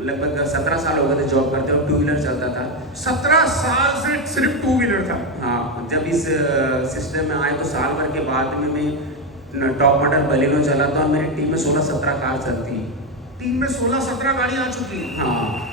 लगभग 17 साल हो गए थे जॉब करते, और 2 व्हीलर चलता था। 17 साल से सिर्फ 2 व्हीलर था? हाँ, जब इस सिस्टम में आए तो साल भर के बाद में मैं टॉप मॉडल बलेनो चलाता हूँ। मेरी टीम में 16-17 कार चलती है। टीम में 16-17 गाड़ी आ चुकी है। हाँ,